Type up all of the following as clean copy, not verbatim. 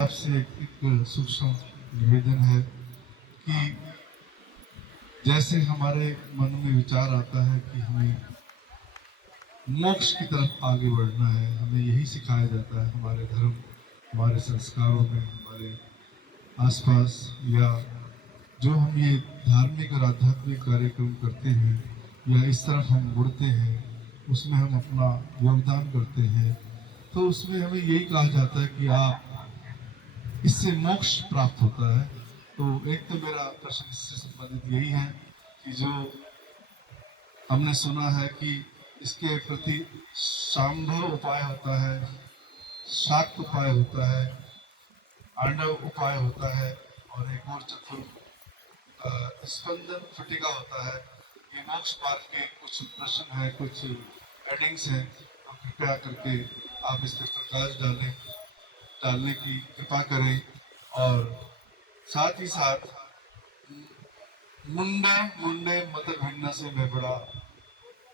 आपसे एक सूक्ष्म निवेदन है कि जैसे हमारे मन में विचार आता है कि हमें मोक्ष की तरफ आगे बढ़ना है, हमें यही सिखाया जाता है हमारे धर्म, हमारे संस्कारों में, हमारे आसपास, या जो हम ये धार्मिक और आध्यात्मिक कार्यक्रम करते हैं या इस तरफ हम मुड़ते हैं, उसमें हम अपना योगदान करते हैं, तो उसमें हमें यही कहा जाता है कि आप इससे मोक्ष प्राप्त होता है। तो एक तो मेरा प्रश्न इससे संबंधित यही है कि जो हमने सुना है कि इसके प्रति शांभव उपाय होता है, शाक्त उपाय होता है, आंडव उपाय होता है, और एक और चतुर स्पंदन फटिका होता है। ये मोक्ष मार्ग के कुछ प्रश्न हैं, कुछ हेडिंग्स हैं, तो कृपया करके आप इस पर प्रकाश डालने की कृपा करें। और साथ ही साथ मुंडे मुंडे मत भिड़ने से मैं बड़ा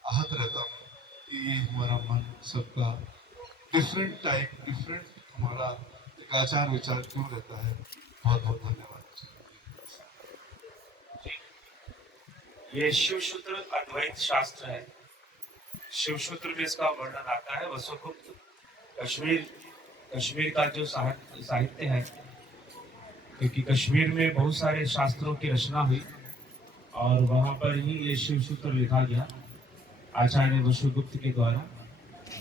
आहत रहता हूँ कि ये हमारा मन सबका डिफरेंट हमारा एक आचार विचार क्यों रहता है। बहुत बहुत धन्यवाद। ये शिव सूत्र अद्वैत शास्त्र है। शिव सूत्र में इसका वर्णन आता है। वसुगुप्त कश्मीर का जो साहित्य है, क्योंकि कश्मीर में बहुत सारे शास्त्रों की रचना हुई और वहां पर ही ये शिव सूत्र लिखा गया आचार्य वसुगुप्त के द्वारा,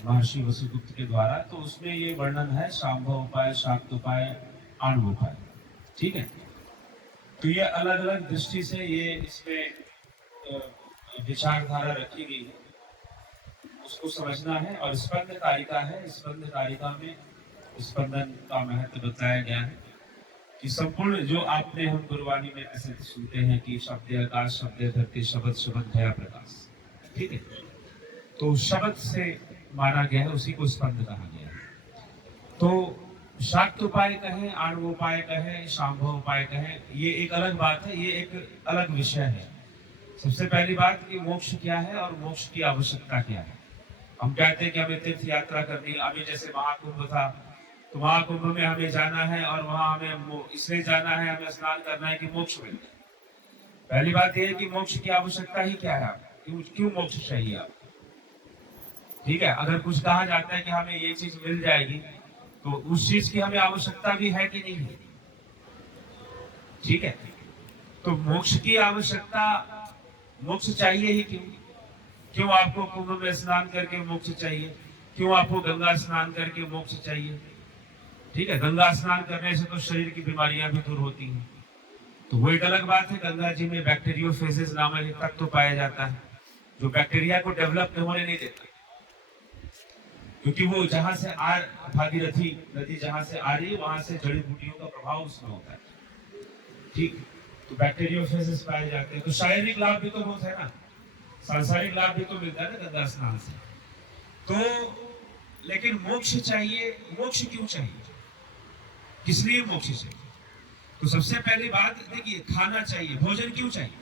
महर्षि वसुगुप्त के द्वारा। तो उसमें ये वर्णन है शांभव उपाय, शाक्त उपाय, आणव उपाय। ठीक है, तो ये अलग अलग दृष्टि से ये इसमें विचारधारा रखी गई है, उसको समझना है। और स्पंद कारिका है, स्पंद कारिका में स्पंदन का महत्व बताया गया है कि संपूर्ण जो आपने हम गुरबानी में ऐसे सुनते हैं कि शब्द आकाश, शब्द धरती, शब्द शब्द भया प्रकाश। ठीक है, तो शब्द से माना गया है, उसी को स्पंद कहा गया है। तो शाक्त उपाय कहें, आणव उपाय कहें, शांभव उपाय कहें, ये एक अलग बात है, ये एक अलग विषय है। सबसे पहली बात कि मोक्ष क्या है और मोक्ष की आवश्यकता क्या है। हम कहते हैं कि हमें तीर्थ यात्रा करनी, अभी जैसे महाकुंभ था, तो महाकुंभ में हमें जाना है और वहां हमें इसलिए जाना है, हमें स्नान करना है कि मोक्ष मिले। पहली बात यह है कि मोक्ष की आवश्यकता ही क्या है, क्यों मोक्ष चाहिए आप। ठीक है, अगर कुछ कहा जाता है कि हमें ये चीज मिल जाएगी, तो उस चीज की हमें आवश्यकता भी है कि नहीं है। ठीक है, तो मोक्ष की आवश्यकता, मोक्ष चाहिए ही क्यों। क्यों आपको कुंभ में स्नान करके मोक्ष चाहिए, क्यों आपको गंगा स्नान करके मोक्ष चाहिए। ठीक है, गंगा स्नान करने से तो शरीर की बीमारियां भी दूर होती हैं, तो वो एक अलग बात है। गंगा जी में बैक्टीरियोफेजिस नामक एक तत्व पाया जाता है जो बैक्टीरिया को डेवलप होने नहीं देता, क्योंकि वो जहां से भागीरथी नदी जहां से आ रही है, वहां से जड़ी बूटियों का प्रभाव उसमें होता है। ठीक, तो बैक्टीरियोफेजिस पाए जाते हैं। तो शारीरिक लाभ भी तो बहुत है ना, सांसारिक लाभ भी तो मिलता है ना गंगा स्नान से। तो लेकिन मोक्ष चाहिए, मोक्ष क्यों चाहिए, किस लिए मोक्ष चाहिए। तो सबसे पहली बात देखिए, खाना चाहिए, भोजन क्यों चाहिए।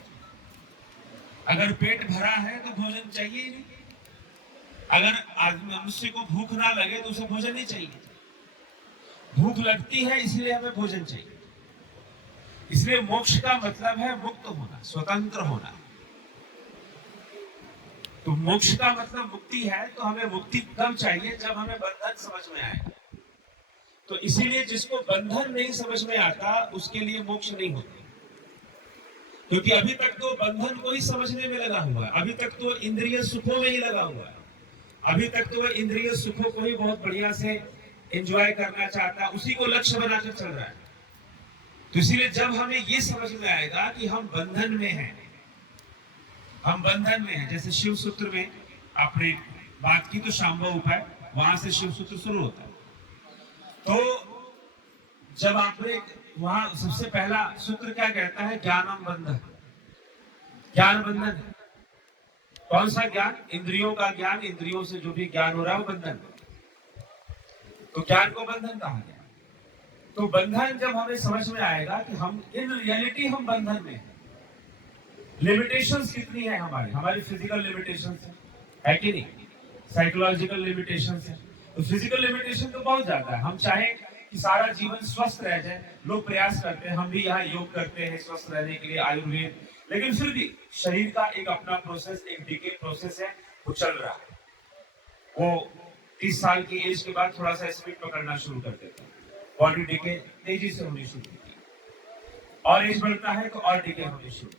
अगर पेट भरा है तो भोजन चाहिए ही नहीं। अगर मनुष्य को भूख ना लगे तो उसे भोजन नहीं चाहिए। भूख लगती है इसलिए हमें भोजन चाहिए। इसलिए मोक्ष का मतलब है मुक्त होना, स्वतंत्र होना। तो मोक्ष का मतलब मुक्ति है, तो हमें मुक्ति कब चाहिए, जब हमें बंधन समझ में आए। तो इसीलिए जिसको बंधन नहीं समझ में आता उसके लिए मोक्ष नहीं होता, क्योंकि अभी तक तो बंधन को ही समझने में लगा हुआ है, अभी तक तो इंद्रिय सुखों में ही लगा हुआ है, अभी तक तो इंद्रिय सुखों को ही बहुत बढ़िया से एंजॉय करना चाहता है, उसी को लक्ष्य बनाकर चल रहा है। तो इसीलिए जब हमें ये समझ में आएगा कि हम बंधन में हैं, हम बंधन में हैं, जैसे शिव सूत्र में आपने बात की, तो शांभव उपाय, वहां से शिव सूत्र शुरू होता है। तो जब आपने वहां सबसे पहला सूत्र क्या कहता है, ज्ञानम बंधन, ज्ञान बंधन है। कौन सा ज्ञान, इंद्रियों का ज्ञान, इंद्रियों से जो भी ज्ञान हो रहा है वो बंधन। तो ज्ञान को बंधन कहा गया। तो बंधन जब हमें समझ में आएगा कि हम इन रियलिटी हम बंधन में, लिमिटेशंस कितनी है हमारी फिजिकल लिमिटेशंस है कि नहीं, साइकोलॉजिकल लिमिटेशंस है। तो फिजिकल लिमिटेशन तो बहुत ज्यादा है। हम चाहे कि सारा जीवन स्वस्थ रह जाए। लोग प्रयास करते हैं, हम भी यहाँ योग करते हैं स्वस्थ रहने के लिए, आयुर्वेद, लेकिन फिर भी शरीर का एक अपना प्रोसेस, एक डिके प्रोसेस है, वो चल रहा है। वो 30 साल की एज के बाद थोड़ा सा स्पीड पकड़ना शुरू कर देता है, बॉडी डिके तेजी से होनी शुरू होती है, और एज बढ़ता है तो और डिके होनी शुरू होती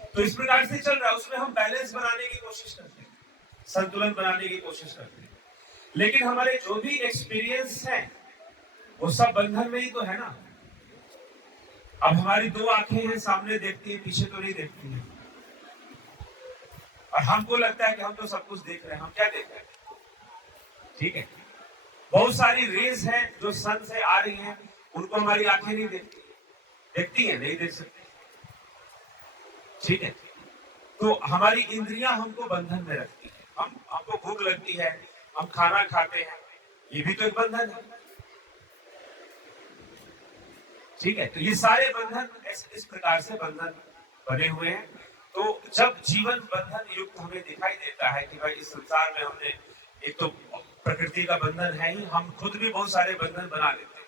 है। तो इस प्रकार से चल रहा है, उसमें हम बैलेंस बनाने की कोशिश करते हैं, संतुलन बनाने की कोशिश करते हैं, लेकिन हमारे जो भी एक्सपीरियंस है वो सब बंधन में ही तो है ना। अब हमारी दो आंखें हैं, सामने देखती है, पीछे तो नहीं देखती है, और हमको लगता है कि हम तो सब कुछ देख रहे हैं। हम क्या देख रहे हैं? ठीक है, बहुत सारी रेज हैं जो सन से आ रही हैं, उनको हमारी आंखें नहीं देखती, देखती है, नहीं देख सकती। ठीक है, तो हमारी इंद्रियां हमको बंधन में रखती है। हमको भूख लगती है, हम खाना खाते हैं, ये भी तो एक बंधन है। ठीक है, तो ये सारे बंधन इस प्रकार से बंधन बने हुए हैं। तो जब जीवन बंधन युक्त हमें दिखाई देता है कि भाई इस संसार में हमने, एक तो प्रकृति का बंधन है ही, हम खुद भी बहुत सारे बंधन बना लेते हैं,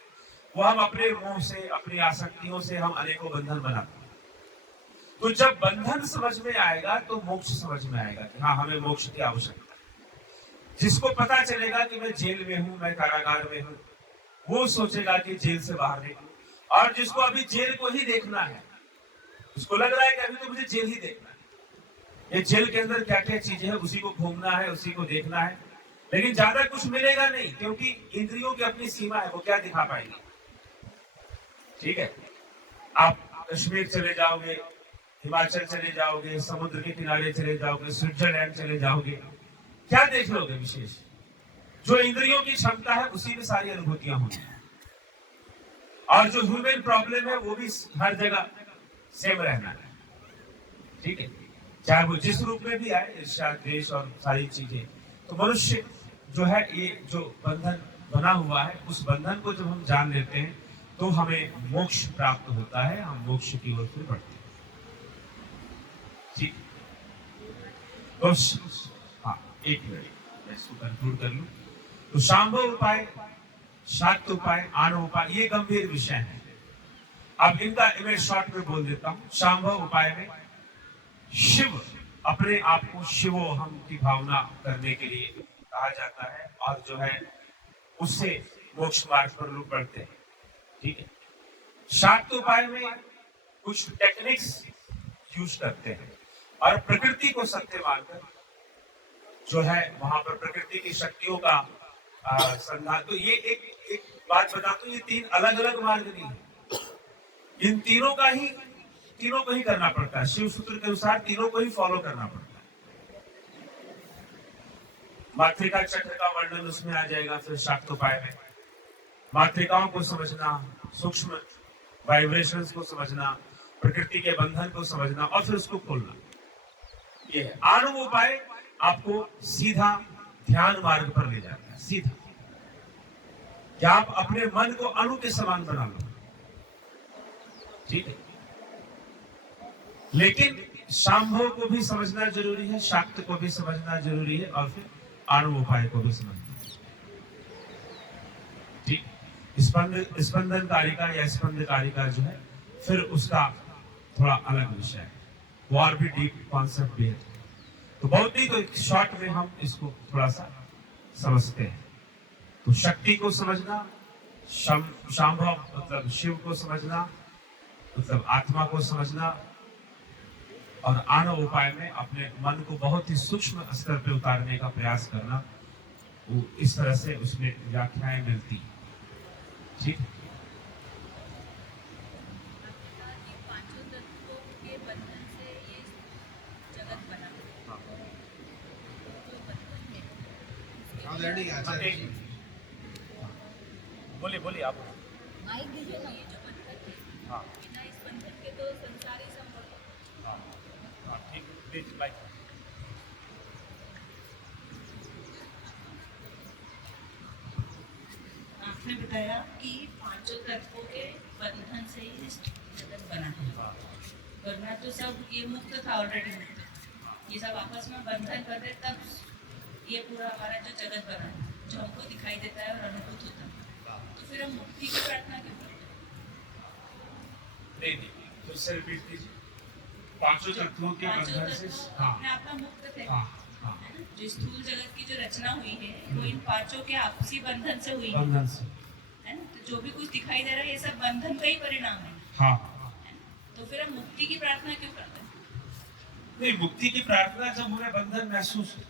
वो हम अपने मुंह से, अपनी आसक्तियों से हम अनेकों बंधन बनाते हैं। तो जब बंधन समझ में आएगा तो मोक्ष समझ में आएगा कि हाँ, हमें मोक्ष की आवश्यकता है। जिसको पता चलेगा कि मैं जेल में हूं, मैं कारागार में हूं, वो सोचेगा कि जेल से बाहर निकलूं। और जिसको अभी जेल को ही देखना है, उसको लग रहा है कि अभी तो मुझे जेल ही देखना है, ये जेल के अंदर क्या क्या चीजें हैं उसी को घूमना है, उसी को देखना है, लेकिन ज्यादा कुछ मिलेगा नहीं, क्योंकि इंद्रियों की अपनी सीमा है, वो क्या दिखा पाएंगे। ठीक है, आप कश्मीर चले जाओगे, हिमाचल चले जाओगे, समुद्र के किनारे चले जाओगे, स्विट्जरलैंड चले जाओगे, क्या देख लोगे विशेष? जो इंद्रियों की क्षमता है उसी में सारी अनुभूतियां होंगी। और जो ह्यूमन प्रॉब्लम है वो भी हर जगह सेम रहना है। ठीक है, चाहे वो जिस रूप में भी आए, ईर्ष्या, द्वेष और सारी चीजें। तो मनुष्य जो है, ये जो बंधन बना हुआ है, उस बंधन को जब हम जान लेते हैं तो हमें मोक्ष प्राप्त होता है, हम मोक्ष की ओर फिर बढ़ते हैं। ठीक, तो हाँ, एक मिनट मैं इसको कंक्लूड कर लूं। तो शांभव उपाय, शाक्त उपाय, आनो उपाय, ये गंभीर विषय है। अब इनका मैं शॉर्ट में बोल देता हूं। शांभव उपाय में शिव, अपने आप को शिवोहम की भावना करने के लिए कहा जाता है, और जो है उससे मोक्ष मार्ग पर लोग बढ़ते हैं। ठीक है, शाक्त उपाय में कुछ टेक्निक्स यूज करते हैं, और प्रकृति को सत्य मानकर जो है वहां पर प्रकृति की शक्तियों का संधान। तो ये एक बात बताता हूं, ये तीन अलग अलग मार्ग नहीं है, इन तीनों को ही करना पड़ता है। शिव सूत्र के अनुसार तीनों को ही फॉलो करना पड़ता है। मातृका चक्र का वर्णन उसमें आ जाएगा। फिर शाक्तोपाय में मातृकाओं को समझना, सूक्ष्म वाइब्रेशंस को समझना, प्रकृति के बंधन को समझना, और फिर उसको खोलना, ये है। आणव उपाय आपको सीधा ध्यान मार्ग पर ले जाता है, सीधा, कि आप अपने मन को अणु के समान बना लो। ठीक है, लेकिन शांभव को भी समझना जरूरी है, शाक्त को भी समझना जरूरी है, और फिर आणव उपाय को भी समझना। ठीक, स्पंदन कारिका या स्पंद कारिका जो है, फिर उसका थोड़ा अलग विषय है, वो और भी डीप कॉन्सेप्ट भी है। तो बहुत ही तो शॉर्ट में हम इसको थोड़ा सा समझते हैं। तो शक्ति को समझना, शांभव मतलब शिव को समझना, मतलब आत्मा को समझना, और आणव उपाय में अपने मन को बहुत ही सूक्ष्म स्तर पे उतारने का प्रयास करना। वो इस तरह से उसमें व्याख्याएं मिलती। ठीक, पांचों तत्वों के बंधन से ये जगत बना। जो बंधन है, बोलिए बोलिए आप। माइक दीजिए ना, ये जो बंधन है, हाँ बिना इस बंधन के तो संसार ही संभव है। हाँ हाँ, ठीक, प्लीज बाइक। आपने बताया कि पांचों तत्वों के बंधन से ही जगत बना है, वरना तो सब ये मुक्त था, ऑलरेडी मुक्त। ये सब आपस में बंधन करते तब ये पूरा हमारा जो जगत बना है, जो हमको दिखाई देता है और अनुभूत होता है। फिर हम मुक्ति की प्रार्थना क्यों करते हैं? नहीं नहीं, फिर से रिपीट कीजिए। पांचों तत्वों के पांचों बंधन से। तत्व हाँ अपने आप में मुक्त थे, हाँ हाँ, है ना? जो स्थूल जगत की जो रचना हुई है वो इन पांचों के आपसी बंधन से हुई है बंधन से। ना? तो जो भी कुछ दिखाई दे रहा है ये सब बंधन का ही परिणाम है हाँ, ना? तो फिर हम मुक्ति की प्रार्थना क्यों करते हैं? नहीं, मुक्ति की प्रार्थना जब हमें बंधन महसूस हो।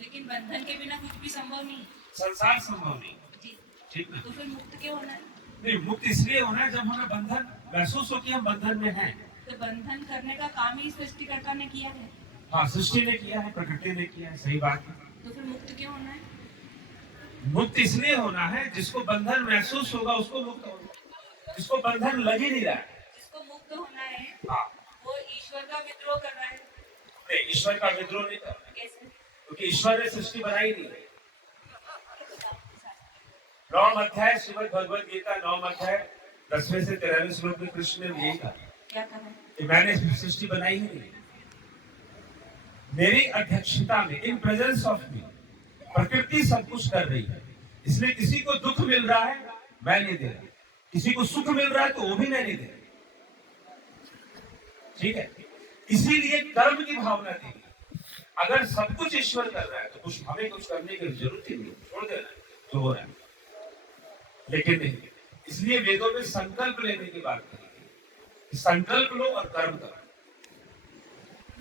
लेकिन बंधन के बिना कुछ भी संभव नहीं है। संसार संभव नहीं, जी, ठीक ना? तो फिर मुक्त क्यों होना है? नहीं, मुक्त इसलिए होना है जब हमें बंधन महसूस हो कि हम बंधन में हैं। तो बंधन करने का काम ही सृष्टिकर्ता ने किया है, हाँ, सृष्टि ने किया है, प्रकृति ने किया है, सही बात है। तो फिर मुक्त क्यों होना है? मुक्त इसलिए होना है जिसको बंधन महसूस होगा उसको मुक्त होना है। जिसको बंधन लग ही नहीं रहा है। जिसको मुक्त होना है हाँ, वो ईश्वर का विद्रोह कर रहा है। नहीं, ईश्वर का विद्रोह नहीं करना, कैसे? क्योंकि ईश्वर ने सृष्टि बनाई नहीं। 9 अध्याय श्रीमद् भगवद गीता 9 अध्याय 10वें से 13वें श्लोक में कृष्ण ने यही कहा क्या कहा? कि मैंने सृष्टि बनाई ही नहीं। मेरी अध्यक्षता में, इन प्रेजेंस ऑफ मी, प्रकृति सब कुछ कर रही है। इसलिए किसी को दुख मिल रहा है, मैं नहीं दे रहा। किसी को सुख मिल रहा है तो वो भी मैं नहीं दे रहा। ठीक है, इसीलिए कर्म की भावना थी। अगर सब कुछ ईश्वर कर रहा है तो कुछ हमें कुछ करने की जरूरत ही नहीं, छोड़ देना जो हो रहा है। लेकिन नहीं, इसलिए वेदों में संकल्प लेने की बात कही। संकल्प लो और कर्म करो।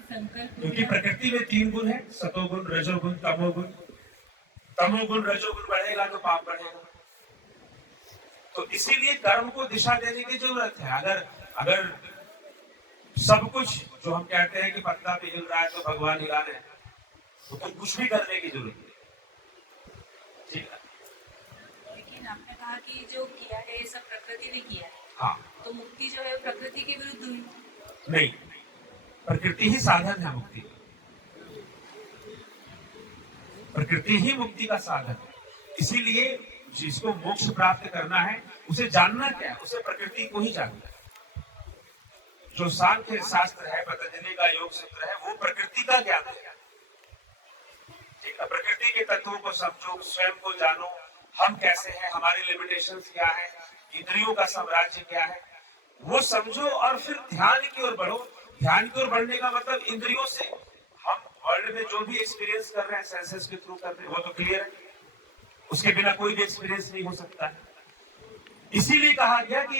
संकल्प क्योंकि प्रकृति में 3 गुण है, सतोगुण, रजोगुण, तमोगुण। तमोगुण रजोगुण बढ़ेगा तो पाप बढ़ेगा। तो इसीलिए कर्म को दिशा देने की जरूरत है। अगर सब कुछ जो हम कहते हैं कि पत्ता पे हिल रहा है तो भगवान हिला रहे हैं, तो कुछ भी करने की जरूरत नहीं। ठीक है, लेकिन आपने कहा कि जो किया है ये सब प्रकृति ने किया है, हाँ, तो मुक्ति जो है प्रकृति के विरुद्ध हुई। नहीं, प्रकृति ही साधन है मुक्ति। प्रकृति ही मुक्ति का साधन है। इसीलिए जिसको मोक्ष प्राप्त करना है उसे जानना क्या है? उसे प्रकृति को ही जानना है। जो सांख्य शास्त्र है, पतंजलि का योग सूत्र है, वो प्रकृति का ज्ञान है। ठीक है, प्रकृति के तत्वों को समझो, स्वयं को जानो, हम कैसे हैं, हमारी लिमिटेशंस क्या है, इंद्रियों का साम्राज्य क्या है, वो समझो और फिर ध्यान की ओर बढ़ो। ध्यान की ओर बढ़ने का मतलब इंद्रियों से हम वर्ल्ड में जो भी एक्सपीरियंस कर रहे हैं सेंसेस के थ्रू कर रहे हैं, वो तो क्लियर है। उसके बिना कोई भी एक्सपीरियंस नहीं हो सकता है। इसीलिए कहा गया कि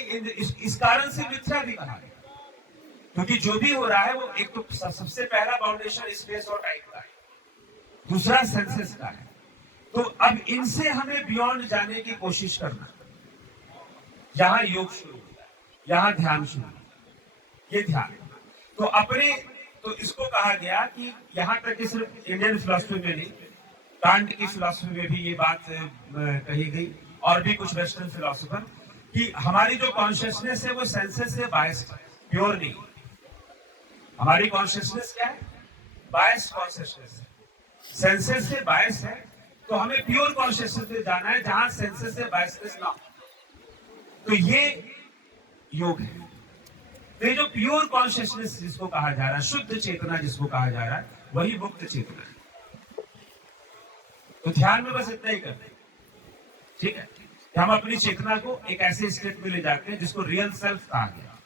इस कारण से मिथ्या भी कहा गया, क्योंकि जो भी हो रहा है वो एक तो सबसे पहला फाउंडेशन स्पेस और टाइम का है, दूसरा सेंसेस का है। तो अब इनसे हमें बियॉन्ड जाने की कोशिश करना। यहां योग शुरू होता है, यहां ध्यान शुरू होता है, ये ध्यान। तो इसको कहा गया कि यहां तक कि सिर्फ इंडियन फिलॉसफी में नहीं, कांट की फिलॉसफी में भी ये बात कही गई, और भी कुछ वेस्टर्न फिलोसोफर, कि हमारी जो कॉन्शियसनेस है वो सेंसेस से बायस्ड, प्योर नहीं। हमारी कॉन्शियसनेस क्या है? बायस्ड कॉन्शियसनेस है, सेंसेस से बायस है। तो हमें प्योर कॉन्शियसनेस में जाना है जहां सेंसेस से बायसनेस ना हो। तो ये योग है। तो ये जो प्योर कॉन्शियसनेस जिसको कहा जा रहा है, शुद्ध चेतना जिसको कहा जा रहा है, वही मुक्त चेतना है। तो ध्यान में बस इतना ही करते हैं, ठीक है, कि हम अपनी चेतना को एक ऐसे स्टेट में ले जाते हैं जिसको रियल सेल्फ कहा गया।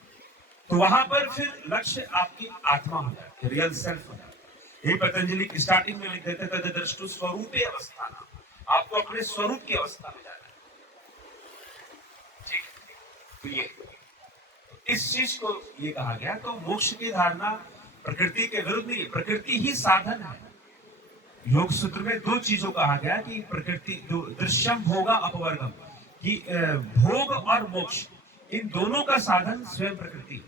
तो वहां पर फिर लक्ष्य आपकी आत्मा हो जाती है, रियल सेल्फ हो जाती है। यही पतंजलि की स्टार्टिंग में लिख देते थे, दृष्टु स्वरूपे अवस्था। आपको अपने स्वरूप की अवस्था में जाना है। ठीक, तो ये इस चीज को ये कहा गया। तो मोक्ष की धारणा प्रकृति के विरुद्ध नहीं, प्रकृति ही साधन है। योग सूत्र में 2 चीजों कहा गया कि प्रकृति जो दृश्यम भोगा अपवर्गम, कि भोग और मोक्ष, इन दोनों का साधन स्वयं प्रकृति।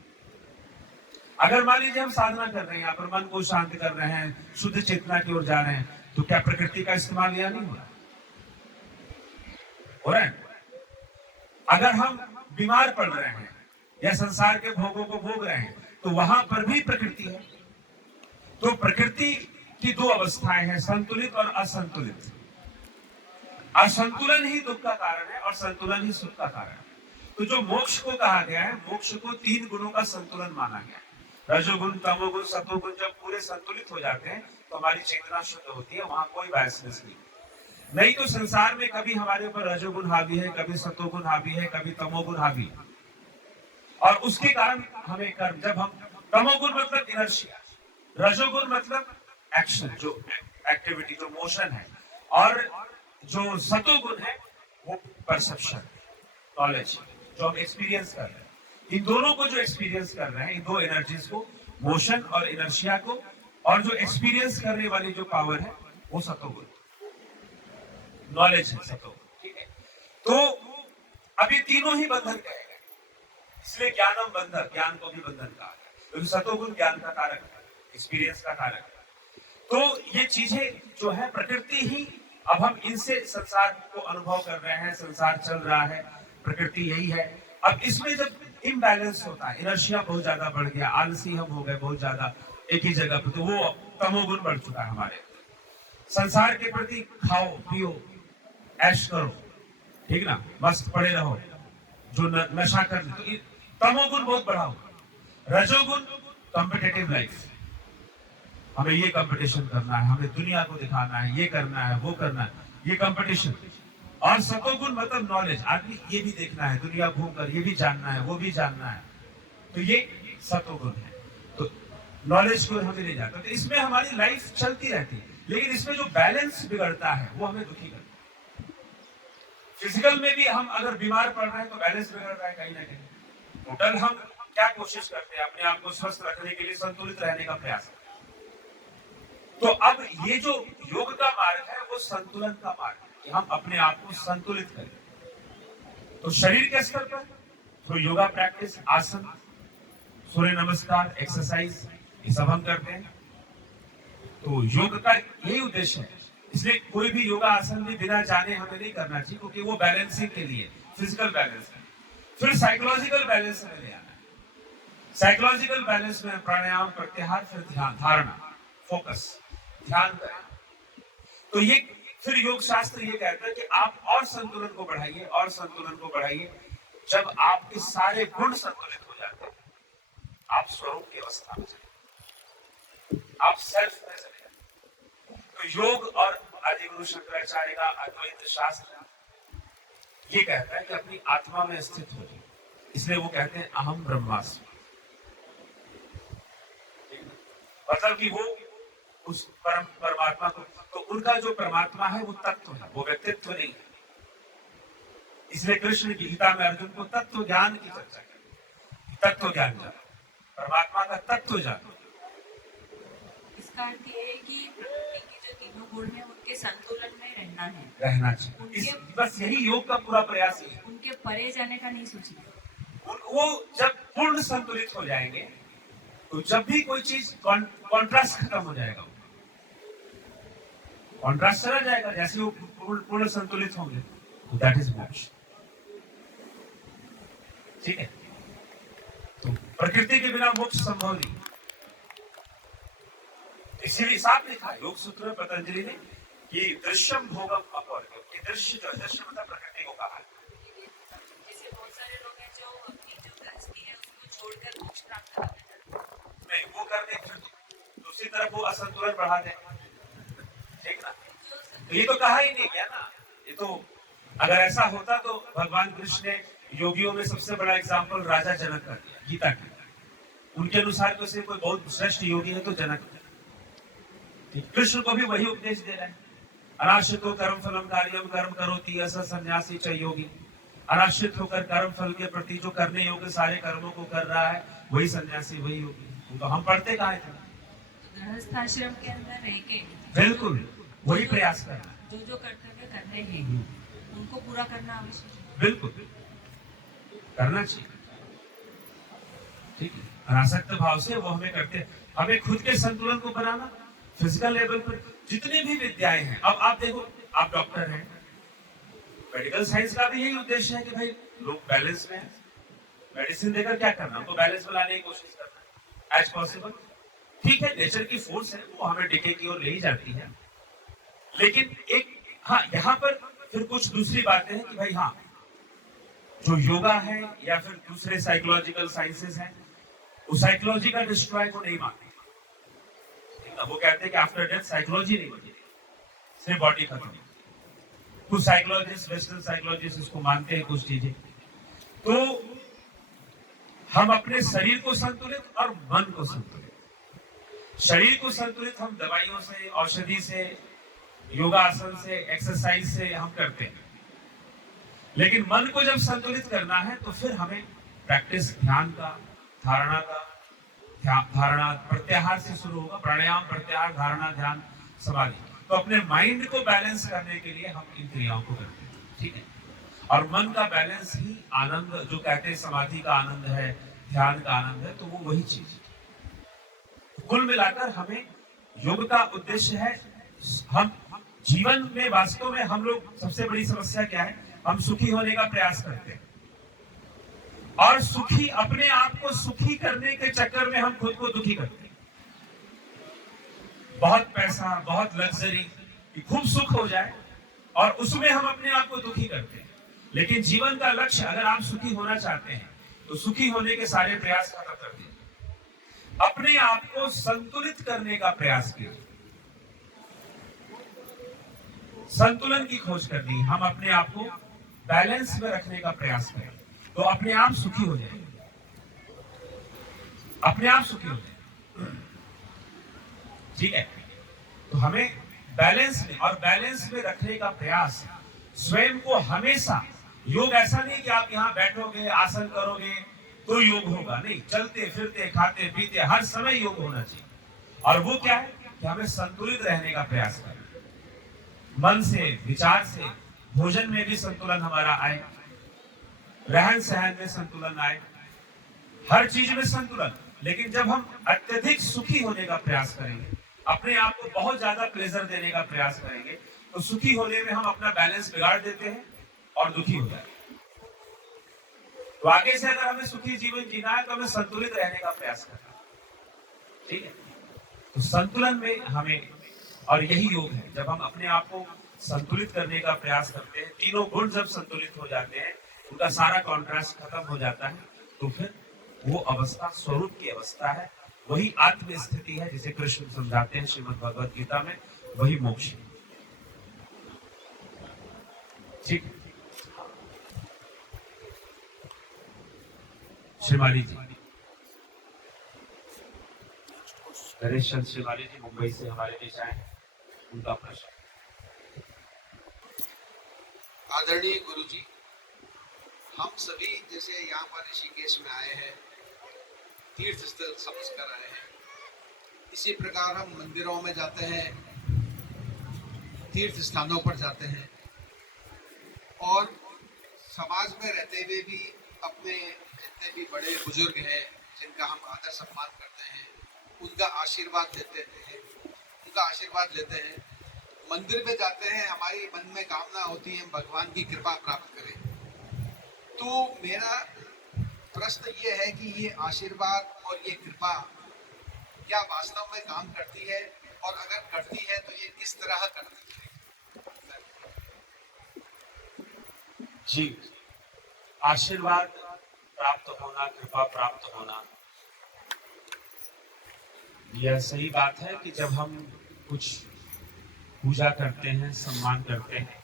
अगर मान लीजिए हम साधना कर रहे हैं, यहाँ पर मन को शांत कर रहे हैं, शुद्ध चेतना की ओर जा रहे हैं, तो क्या प्रकृति का इस्तेमाल या नहीं हो रहा है? अगर हम बीमार पड़ रहे हैं या संसार के भोगों को भोग रहे हैं, तो वहां पर भी प्रकृति है। तो प्रकृति की 2 अवस्थाएं हैं, संतुलित और असंतुलित। असंतुलन ही दुख का कारण है और संतुलन ही सुख का कारण है। तो जो मोक्ष को कहा गया है, मोक्ष को 3 गुणों का संतुलन माना गया है। रजोगुण, तमोगुण, सतोगुण जब पूरे संतुलित हो जाते हैं तो हमारी चेतना शुद्ध होती है, वहां कोई बायसनेस नहीं। नहीं तो संसार में कभी हमारे ऊपर रजोगुण हावी है, कभी सतोगुण हावी है, कभी तमोगुण हावी है। और उसके कारण हमें कर्म, जब हम तमोगुण मतलब इनर्शिया, रजोगुण मतलब एक्शन, जो एक्टिविटी, जो मोशन है, और जो सतोगुण है वो परसेप्शन, नॉलेज, जो हम एक्सपीरियंस कर रहे हैं। इन दोनों को जो एक्सपीरियंस कर रहे हैं, इन दो एनर्जीज को, मोशन और इनर्शिया को, और जो एक्सपीरियंस करने वाली जो पावर है वो सतोगुण, नॉलेज है सतोगुण। ठीक है, तो अब ये तीनों ही बंधन कहे गए, इसलिए ज्ञानम बंधन, ज्ञान को भी बंधन कहा है, क्योंकि सतोगुण ज्ञान का कारक है, एक्सपीरियंस का कारक है। तो ये चीजें जो है प्रकृति ही, अब हम इनसे संसार को अनुभव कर रहे हैं, संसार चल रहा है, प्रकृति यही है। अब इसमें जब इम्बैलेंस होता है, इनर्शिया बहुत ज्यादा बढ़ गया, आलसी हम हो गए बहुत ज्यादा एक ही जगह पर, तो वो तमोगुण बढ़ चुका है हमारे। संसार के प्रति खाओ पियो ऐश करो, ठीक ना, मस्त पड़े रहो, जो नशा कर, तो तमोगुण बहुत बढ़ा हुआ। रजोगुण कॉम्पिटिटिव लाइफ, हमें ये कंपटीशन करना है, हमें दुनिया को दिखाना है, ये करना है, वो करना है, ये कंपटीशन। और सतोगुण मतलब नॉलेज, आदमी ये भी देखना है, दुनिया घूमकर ये भी जानना है, वो भी जानना है, तो ये सतोगुण है। तो नॉलेज को हमें ले जाता है, तो इसमें हमारी लाइफ चलती रहती है, लेकिन इसमें जो बैलेंस बिगड़ता है वो हमें दुखी करता है। फिजिकल में भी हम अगर बीमार पड़ रहे हैं तो बैलेंस बिगड़ रहा है कहीं ना कहीं। टोटल हम क्या कोशिश करते हैं, अपने आप को स्वस्थ रखने के लिए, संतुलित रहने का प्रयास करते हैं। तो अब ये जो योग का मार्ग है वो संतुलन का मार्ग है, कि हम अपने आप को संतुलित करें। तो शरीर के स्तर पर तो योगा प्रैक्टिस, आसन, सूर्य नमस्कार, एक्सरसाइज, ये सब हम करते हैं। तो योग का यही उद्देश्य है, इसलिए कोई भी योगा आसन भी बिना जाने हमें नहीं करना चाहिए, क्योंकि वो बैलेंसिंग के लिए, फिजिकल बैलेंस है। फिर साइकोलॉजिकल बैलेंस में ले आना है। साइकोलॉजिकल बैलेंस में प्राणायाम, प्रत्याहार, फिर ध्यान धारणा, फोकस, ध्यान करें। तो ये फिर योग शास्त्र ये कहता है कि आप और संतुलन को बढ़ाइए, और संतुलन को बढ़ाइए। जब आपके सारे गुण संतुलित हो जाते हैं, आप स्वरूप की अवस्था में चले, आप सेल्फ में चले जाते। तो योग और आदि गुरु शंकराचार्य का अद्वैत शास्त्र ये कहता है कि अपनी आत्मा में स्थित हो जाए, इसलिए वो कहते हैं अहम ब्रह्मास्मि, मतलब कि वो उस परमात्मा को, तो उनका जो परमात्मा है वो तत्व है, वो व्यक्तित्व नहीं है। इसलिए कृष्ण गीता में अर्जुन को तत्व ज्ञान की चर्चा की, तत्व ज्ञान जानो, परमात्मा का तत्व जानो। इसका अर्थ ये है कि प्रकृति के जो तीनों गुण हैं उनके संतुलन में रहना चाहिए। बस यही योग का पूरा प्रयास है। उनके परे जाने का नहीं सोचना। वो जब पूर्ण संतुलित हो जाएंगे तो जब भी कोई चीज कॉन्ट्रास्ट खत्म हो जाएगा, कॉन्ट्रास्ट चला जाएगा, जैसे वो पूर्ण संतुलित होंगे, दैट इज मोक्ष। ठीक है, तो प्रकृति के बिना मोक्ष संभव नहीं। इसीलिए साफ लिखा है योग सूत्र में पतंजलि ने कि दृश्यम भोगम अपवर्गम, कि दृश्य जो है, दृश्य मतलब प्रकृति को कहा है। जैसे बहुत सारे लोग हैं जो अपनी जो गृहस्थी है उसको छोड़कर मोक्ष प्राप्त करना चाहते हैं। नहीं, वो कर दे फिर दूसरी तरफ वो असंतुलन बढ़ा दे, ठीक ना। तो ये तो कहा ही नहीं गया ना। ये तो अगर ऐसा होता तो भगवान कृष्ण ने योगियों में सबसे बड़ा एग्जाम्पल राजा जनक का दिया गीता के। उनके अनुसार तो सिर्फ कोई बहुत श्रेष्ठ योगी है तो जनक। कृष्ण को भी वही उपदेश दे रहे हैं, अनाश्रितो कर्म फलम कार्यम कर्म करोति अस सन्यासी च योगी। अनाश्रित होकर कर्म फल के प्रति जो करने योग्य सारे कर्मों को कर रहा है वही सन्यासी, वही योगी। तो हम पढ़ते कहाँ थे? गृहस्थ आश्रम के अंदर रह के बिल्कुल वही प्रयास करना, जो जो कर्तव्य करने हैं उनको पूरा करना आवश्यक है। बिल्कुल करना चाहिए, ठीक है। अनासक्त भाव से वो हमें करते हैं। हमें खुद के संतुलन को बनाना, फिजिकल लेवल पर जितनी भी विद्याएं हैं। अब आप देखो, आप डॉक्टर हैं, मेडिकल साइंस का भी यही उद्देश्य है कि भाई लोग बैलेंस में हैं। मेडिसिन देकर क्या करना, उनको बैलेंस में लाने की कोशिश करना है एज पॉसिबल। ठीक है, नेचर की फोर्स है, वो हमें डिके की ओर ले ही जाती है, लेकिन एक हाँ यहाँ पर फिर कुछ दूसरी बातें हैं कि भाई हाँ, जो योगा है या फिर दूसरे साइकोलॉजिकल साइंसेस हैं, वो साइकोलॉजी का डिस्ट्रॉय को नहीं मानते। वो कहते हैं कि आफ्टर डेथ साइकोलॉजी नहीं बचेगी, सिर्फ बॉडी खत्म। कुछ साइकोलॉजिस्ट, वेस्टर्न साइकोलॉजिस्ट इसको मानते हैं कुछ चीजें। तो हम अपने शरीर को संतुलित और मन को संतुलित, शरीर को संतुलित हम दवाइयों से, औषधि से, योगासन से, एक्सरसाइज से हम करते हैं, लेकिन मन को जब संतुलित करना है तो फिर हमें प्रैक्टिस ध्यान का, धारणा का, धारणा प्रत्याहार से शुरू होगा। प्राणायाम, प्रत्याहार, धारणा, ध्यान, समाधि। तो अपने माइंड को बैलेंस करने के लिए हम इन क्रियाओं को करते हैं, ठीक है। और मन का बैलेंस ही आनंद, जो कहते हैं समाधि का आनंद है, ध्यान का आनंद है, तो वो वही चीज है। कुल मिलाकर हमें योग का उद्देश्य है, हम जीवन में वास्तव में हम लोग सबसे बड़ी समस्या क्या है, हम सुखी होने का प्रयास करते हैं और सुखी, अपने आप को सुखी करने के चक्कर में हम खुद को दुखी करते हैं। बहुत पैसा, बहुत लग्जरी, खूब सुख हो जाए और उसमें हम अपने आप को दुखी करते हैं। लेकिन जीवन का लक्ष्य, अगर आप सुखी होना चाहते हैं तो सुखी होने के सारे प्रयास खत्म कर दीजिए, अपने आप को संतुलित करने का प्रयास कीजिए। संतुलन की खोज करनी, हम अपने आप को बैलेंस में रखने का प्रयास करें तो अपने आप सुखी हो जाएंगे, अपने आप सुखी हो जाएंगे, ठीक है। तो हमें बैलेंस में, और बैलेंस में रखने का प्रयास स्वयं को हमेशा। योग ऐसा नहीं कि आप यहाँ बैठोगे, आसन करोगे तो योग होगा, नहीं। चलते फिरते, खाते पीते हर समय योग होना चाहिए। और वो क्या है कि हमें संतुलित रहने का प्रयास करें, मन से, विचार से, भोजन में भी संतुलन हमारा आए, रहन सहन में संतुलन आए, हर चीज में संतुलन। लेकिन जब हम अत्यधिक सुखी होने का प्रयास करेंगे, अपने आप को बहुत ज्यादा प्लेजर देने का प्रयास करेंगे, तो सुखी होने में हम अपना बैलेंस बिगाड़ देते हैं और दुखी हो जाते हैं। तो आगे से अगर हमें सुखी जीवन जीना है तो हमें संतुलित रहने का प्रयास करना है, ठीक है। तो संतुलन में हमें, और यही योग है, जब हम अपने आप को संतुलित करने का प्रयास करते हैं, तीनों गुण जब संतुलित हो जाते हैं, उनका सारा कॉन्ट्रास्ट खत्म हो जाता है, तो फिर वो अवस्था स्वरूप की अवस्था है, वही आत्म स्थिति है, जिसे कृष्ण समझाते हैं श्रीमद् भगवद गीता में, वही मोक्ष है, ठीक। श्रीमाली जी, नरेश चंद्र श्रीमाली जी मुंबई से हमारे बीच आए, उनका प्रश्न। आदरणीय गुरुजी, हम सभी जैसे यहाँ पर ऋषिकेश में आए हैं, तीर्थ स्थल समझ कर आए हैं, इसी प्रकार हम मंदिरों में जाते हैं, तीर्थ स्थानों पर जाते हैं, और समाज में रहते हुए भी अपने जितने भी बड़े बुजुर्ग हैं, जिनका हम आदर सम्मान करते हैं, उनका आशीर्वाद लेते हैं, उनका आशीर्वाद लेते हैं। मंदिर में जाते हैं, हमारी मन में कामना होती है हम भगवान की कृपा प्राप्त करें। तो मेरा प्रश्न ये है कि ये आशीर्वाद और ये कृपा क्या वास्तव में काम करती है, और अगर करती है तो ये किस तरह करती है? जी, आशीर्वाद प्राप्त होना, कृपा प्राप्त होना, यह सही बात है कि जब हम कुछ पूजा करते हैं, सम्मान करते हैं,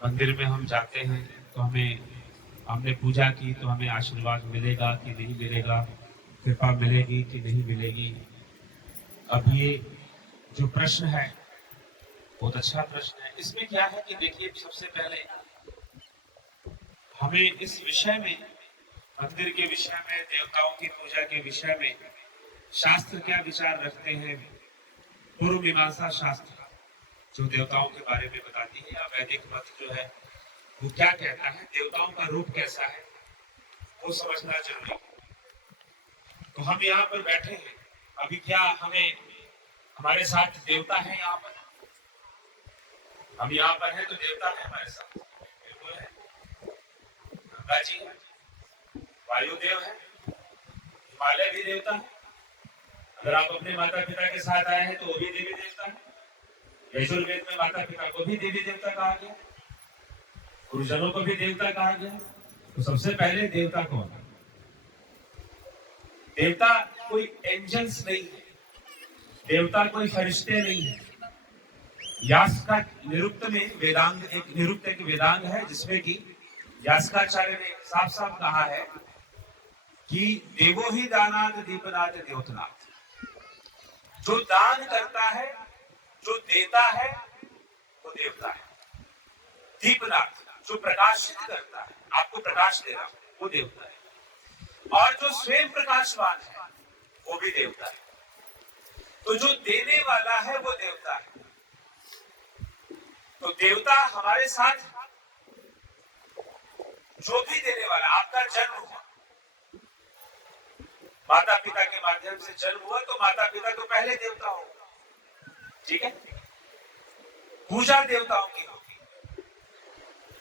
मंदिर में हम जाते हैं तो हमने पूजा की तो हमें आशीर्वाद मिलेगा कि नहीं मिलेगा, कृपा मिलेगी कि नहीं मिलेगी। अब ये जो प्रश्न है बहुत अच्छा प्रश्न है। इसमें क्या है कि देखिए, सबसे पहले हमें इस विषय में, मंदिर के विषय में, देवताओं की पूजा के विषय में शास्त्र क्या विचार रखते हैं। पूर्व मीमांसा शास्त्र जो देवताओं के बारे में बताती है, या वैदिक मत जो है वो क्या कहता है, देवताओं का रूप कैसा है, वो समझना जरूरी है। तो हम यहाँ पर बैठे हैं, अभी क्या हमारे साथ देवता है यहाँ पर? हम यहाँ पर हैं तो देवता है हमारे साथ, बिल्कुल है। गंगा जी है, वायुदेव है, हिमालय भी देवता है। अगर आप अपने माता पिता के साथ आए हैं तो वो भी देवी देवता है। यजुर्वेद में माता पिता को भी देवी देवता कहा गया, गुरुजनों को भी देवता कहा गया। तो सबसे पहले देवता कौन है? देवता कोई एंजल्स नहीं है, देवता कोई फरिश्ते नहीं है, यास्क का निरुक्त में वेदांग एक वेदांग है, जिसमें कि यास्काचार्य ने साफ साफ कहा है कि देवो ही दानात दीपनाथ द्योतनाथ। जो दान करता है, जो देता है, वो देवता है। दीपनाथ जो प्रकाशित करता है, आपको प्रकाश दे रहा है, वो देवता है। और जो स्वयं प्रकाशवान है, वो भी देवता है। तो जो देने वाला है, वो देवता है। तो देवता हमारे साथ, जो भी देने वाला, आपका जन्म हुआ, माता पिता के माध्यम से जन्म हुआ, तो माता पिता तो पहले देवता होगा, ठीक है। पूजा देवताओं की होती,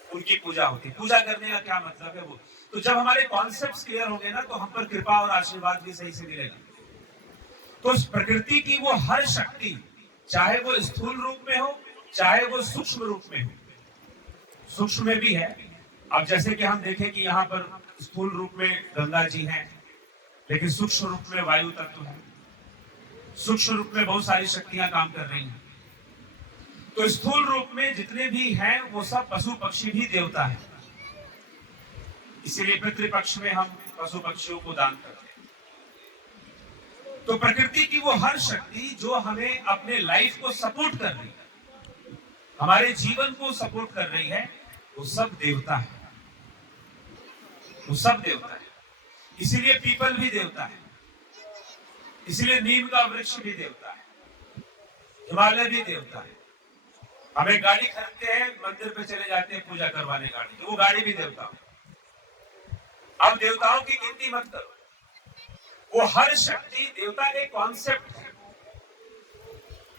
उनकी पूजा होती। पूजा करने का क्या मतलब है वो, तो जब हमारे कॉन्सेप्ट्स क्लियर होंगे ना, तो हम पर कृपा और आशीर्वाद भी सही से मिलेगा। तो उस प्रकृति की वो हर शक्ति, चाहे वो स्थूल रूप में हो, चाहे वो सूक्ष्म रूप में हो, सूक्ष्म में भी है। अब जैसे कि हम देखें कि यहाँ पर स्थूल रूप में गंगा जी हैं, लेकिन सूक्ष्म रूप में वायु तत्व है, सूक्ष्म रूप में बहुत सारी शक्तियां काम कर रही हैं। तो स्थूल रूप में जितने भी हैं, वो सब पशु पक्षी भी देवता है। इसीलिए पितृपक्ष में हम पशु पक्षियों को दान करते हैं। तो प्रकृति की वो हर शक्ति जो हमें अपने लाइफ को सपोर्ट कर रही है, हमारे जीवन को सपोर्ट कर रही है, वो सब देवता है, वो सब देवता है। इसीलिए पीपल भी देवता है, इसीलिए नीम का वृक्ष भी देवता है, हिमालय भी देवता है। हमें गाड़ी खरीदते हैं, मंदिर पे चले जाते हैं पूजा करवाने गाड़ी, तो वो गाड़ी भी देवता है। अब देवताओं की गिनती मत करो, वो हर शक्ति देवता एक कॉन्सेप्ट है।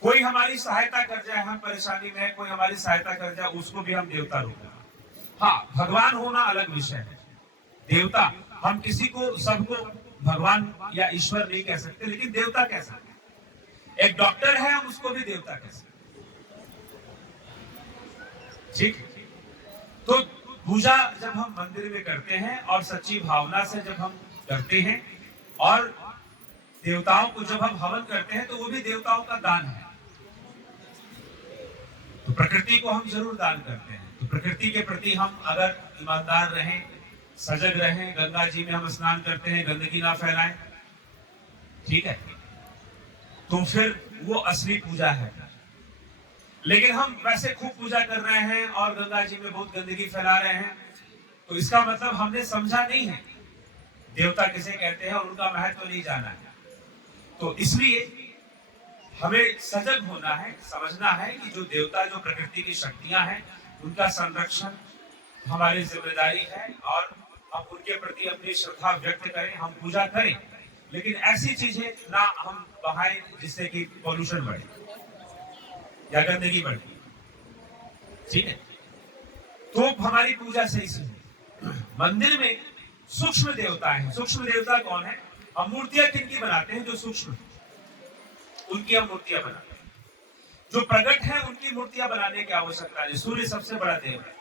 कोई हमारी सहायता कर जाए, हम परेशानी में है, कोई हमारी सहायता कर जाए, उसको भी हम देवता रूप में। हाँ, भगवान होना अलग विषय है। देवता, हम किसी को, सबको भगवान या ईश्वर नहीं कह सकते, लेकिन देवता कह सकते हैं। एक डॉक्टर है, हम उसको भी देवता कह सकते हैं, ठीक। तो पूजा जब हम मंदिर में करते हैं और सच्ची भावना से जब हम करते हैं, और देवताओं को जब हम हवन करते हैं, तो वो भी देवताओं का दान है। तो प्रकृति को हम जरूर दान करते हैं। तो प्रकृति के प्रति हम अगर ईमानदार रहें, सजग रहें, गंगा जी में हम स्नान करते हैं, गंदगी ना फैलाएं, ठीक है, तो फिर वो असली पूजा है। लेकिन हम वैसे खूब पूजा कर रहे हैं और गंगा जी में बहुत गंदगी फैला रहे हैं, तो इसका मतलब हमने समझा नहीं है देवता किसे कहते हैं और उनका महत्व नहीं जाना है। तो इसलिए हमें सजग होना है, समझना है कि जो देवता, जो प्रकृति की शक्तियां हैं, उनका संरक्षण हमारी जिम्मेदारी है, और हम उनके प्रति अपनी श्रद्धा व्यक्त करें, हम पूजा करें, लेकिन ऐसी चीजें ना हम बहाएं जिससे कि पॉल्यूशन बढ़े या गंदगी बढ़े, ठीक है। तो हमारी पूजा सही से मंदिर में सूक्ष्म देवता है। सूक्ष्म देवता कौन है? हम मूर्तियां किनकी बनाते हैं? जो सूक्ष्म, उनकी हम मूर्तियां बनाते हैं। जो प्रकट है, उनकी मूर्तियां बनाने की आवश्यकता नहीं। सूर्य सबसे बड़ा देव है,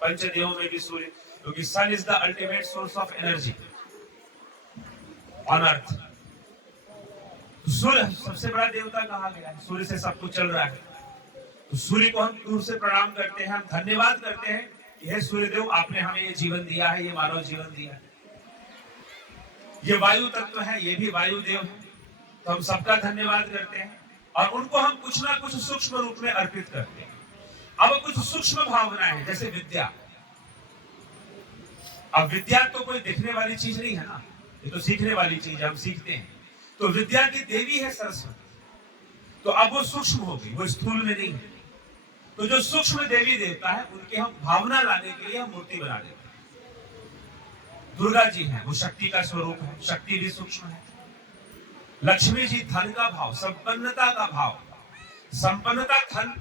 पंचदेवों में भी सूर्य, क्योंकि sun is the ultimate source of energy on earth. सूर्य सबसे बड़ा देवता कहा गया है, सूर्य से सब कुछ चल रहा है। तो सूर्य को हम दूर से प्रणाम करते हैं, हम धन्यवाद करते हैं कि हे सूर्यदेव, आपने हमें ये जीवन दिया है, ये मानव जीवन दिया है। ये वायु तत्व है, ये भी वायु देव है, तो हम सबका धन्यवाद करते हैं और उनको हम कुछ ना कुछ सूक्ष्म रूप में अर्पित करते हैं। अब कुछ सूक्ष्म भावनाएं हैं, जैसे विद्या। अब विद्या तो कोई दिखने वाली चीज नहीं है ना, ये तो सीखने वाली चीज है, हम सीखते हैं। तो विद्या की देवी है सरस्वती, तो अब वो सूक्ष्म हो गई, वो स्थूल में नहीं है। तो जो सूक्ष्म देवी देवता है, उनकी हम भावना लाने के लिए हम मूर्ति बना देते हैं। दुर्गा जी है, वो शक्ति का स्वरूप है, शक्ति भी सूक्ष्म है। लक्ष्मी जी धन का भाव, संपन्नता का भाव। संपन्नता, धन,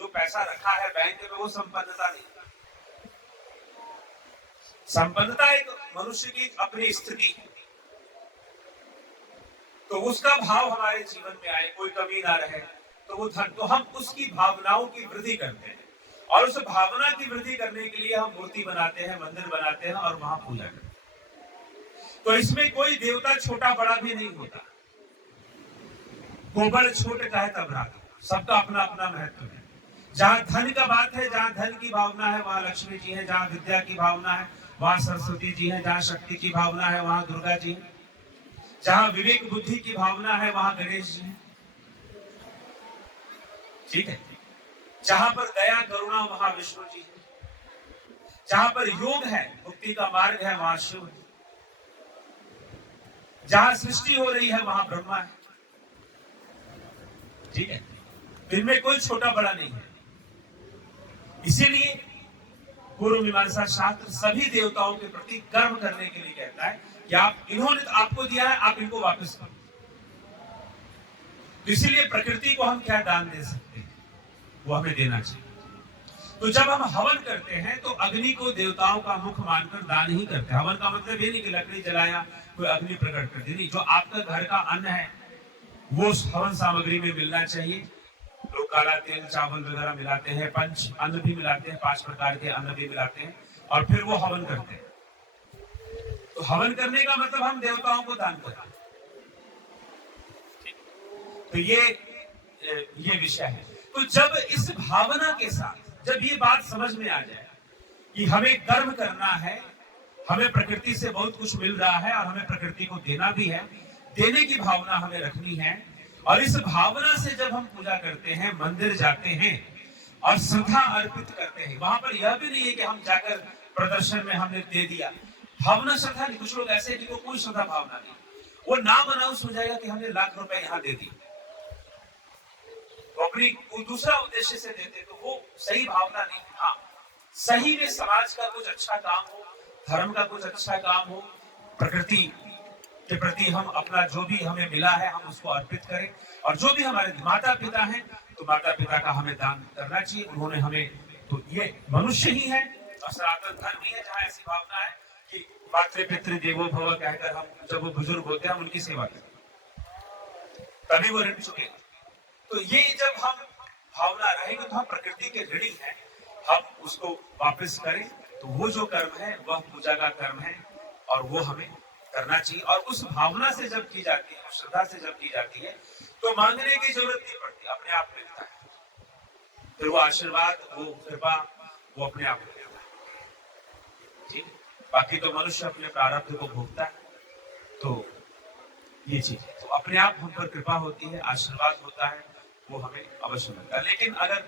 जो पैसा रखा है बैंक में, वो संपन्नता नहीं। संपन्नता एक मनुष्य की अपनी स्थिति है, तो उसका भाव हमारे जीवन में आए, कोई कमी ना रहे, तो वो धन, तो हम उसकी भावनाओं की वृद्धि करते हैं, और उस भावना की वृद्धि करने के लिए हम मूर्ति बनाते हैं, मंदिर बनाते हैं और वहां पूजा करते हैं। तो इसमें कोई देवता छोटा बड़ा भी नहीं होता। गोबर छोटे चाहे तब रात, सबका अपना अपना महत्व है। जहाँ धन का बात है, जहाँ धन की भावना है वहाँ लक्ष्मी जी है, जहाँ विद्या की भावना है वहाँ सरस्वती जी है, जहाँ शक्ति की भावना है वहाँ दुर्गा जी है, जहाँ विवेक बुद्धि की भावना है वहाँ गणेश जी है। ठीक है। जहां पर दया करुणा वहां विष्णु जी है, जहां पर योग है, मुक्ति का मार्ग है वहां शिव है, जहां सृष्टि हो रही है वहां ब्रह्मा है। ठीक है। इनमें कोई छोटा बड़ा नहीं है। इसीलिए पूर्व मीमांसा शास्त्र सभी देवताओं के प्रति कर्म करने के लिए कहता है कि आप इन्होंने आपको दिया है, आप इनको वापस करो। तो इसीलिए प्रकृति को हम क्या दान दे सकते हैं, वो हमें देना चाहिए। तो जब हम हवन करते हैं तो अग्नि को देवताओं का मुख मानकर दान ही करते हैं। हवन का मतलब ये नहीं कि लकड़ी जलाया कोई अग्नि प्रकट कर दी, नहीं। जो आपका घर का अन्न है वो हवन सामग्री में मिलना चाहिए। लोग काला तेल चावल वगैरह मिलाते हैं, पंच अन्न भी मिलाते हैं, 5 प्रकार के अन्न भी मिलाते हैं और फिर वो हवन करते हैं। तो हवन करने का मतलब हम देवताओं को दान करते हैं। तो ये विषय है। तो जब इस भावना के साथ जब ये बात समझ में आ जाए कि हमें कर्म करना है, हमें प्रकृति से बहुत कुछ मिल रहा है और हमें प्रकृति को देना भी है, देने की भावना हमें रखनी है। और इस भावना से जब हम पूजा करते हैं, मंदिर जाते हैं और श्रद्धा अर्पित करते हैं, वहां पर यह भी नहीं है कि हम जाकर प्रदर्शन में हमने दे दिया। भावना श्रद्धा नहीं। कुछ लोग ऐसे जिनको कोई श्रद्धा भावना नहीं, वो नाम अनाउंस हो जाएगा कि हमने लाख रुपए यहाँ दे दी, अपनी दूसरा उद्देश्य से देते, तो वो सही भावना नहीं। हाँ, सही में समाज का कुछ अच्छा काम हो, धर्म का कुछ अच्छा काम हो, प्रकृति के प्रति हम अपना जो भी हमें मिला है हम उसको अर्पित करें। और जो भी हमारे माता पिता हैं तो माता पिता का हमें दान करना चाहिए। उन्होंने हमें, तो ये मनुष्य ही है और सनातन धर्म ही है जहाँ ऐसी भावना है कि मातृ पितृ देवो भव कहकर हम जब वो बुजुर्ग होते हैं हम उनकी सेवा करें, तभी वो ऋण चुकेगा। तो ये जब हम भावना रहेगी तो हम प्रकृति के ऋणी हैं, हम उसको वापस करें। तो वो जो कर्म है वह पूजा का कर्म है और वो हमें करना चाहिए। और उस भावना से जब की जाती है, उस श्रद्धा से जब की जाती है तो मांगने की जरूरत नहीं पड़ती, अपने आप मिलता है। फिर वो आशीर्वाद, वो कृपा, वो अपने आप मिलता है। ठीक। बाकी तो मनुष्य अपने प्रारब्ध को भोगता है। तो ये चीज है। तो अपने आप हम पर कृपा होती है, आशीर्वाद होता है, वो हमें अवश्य मिलता है। लेकिन अगर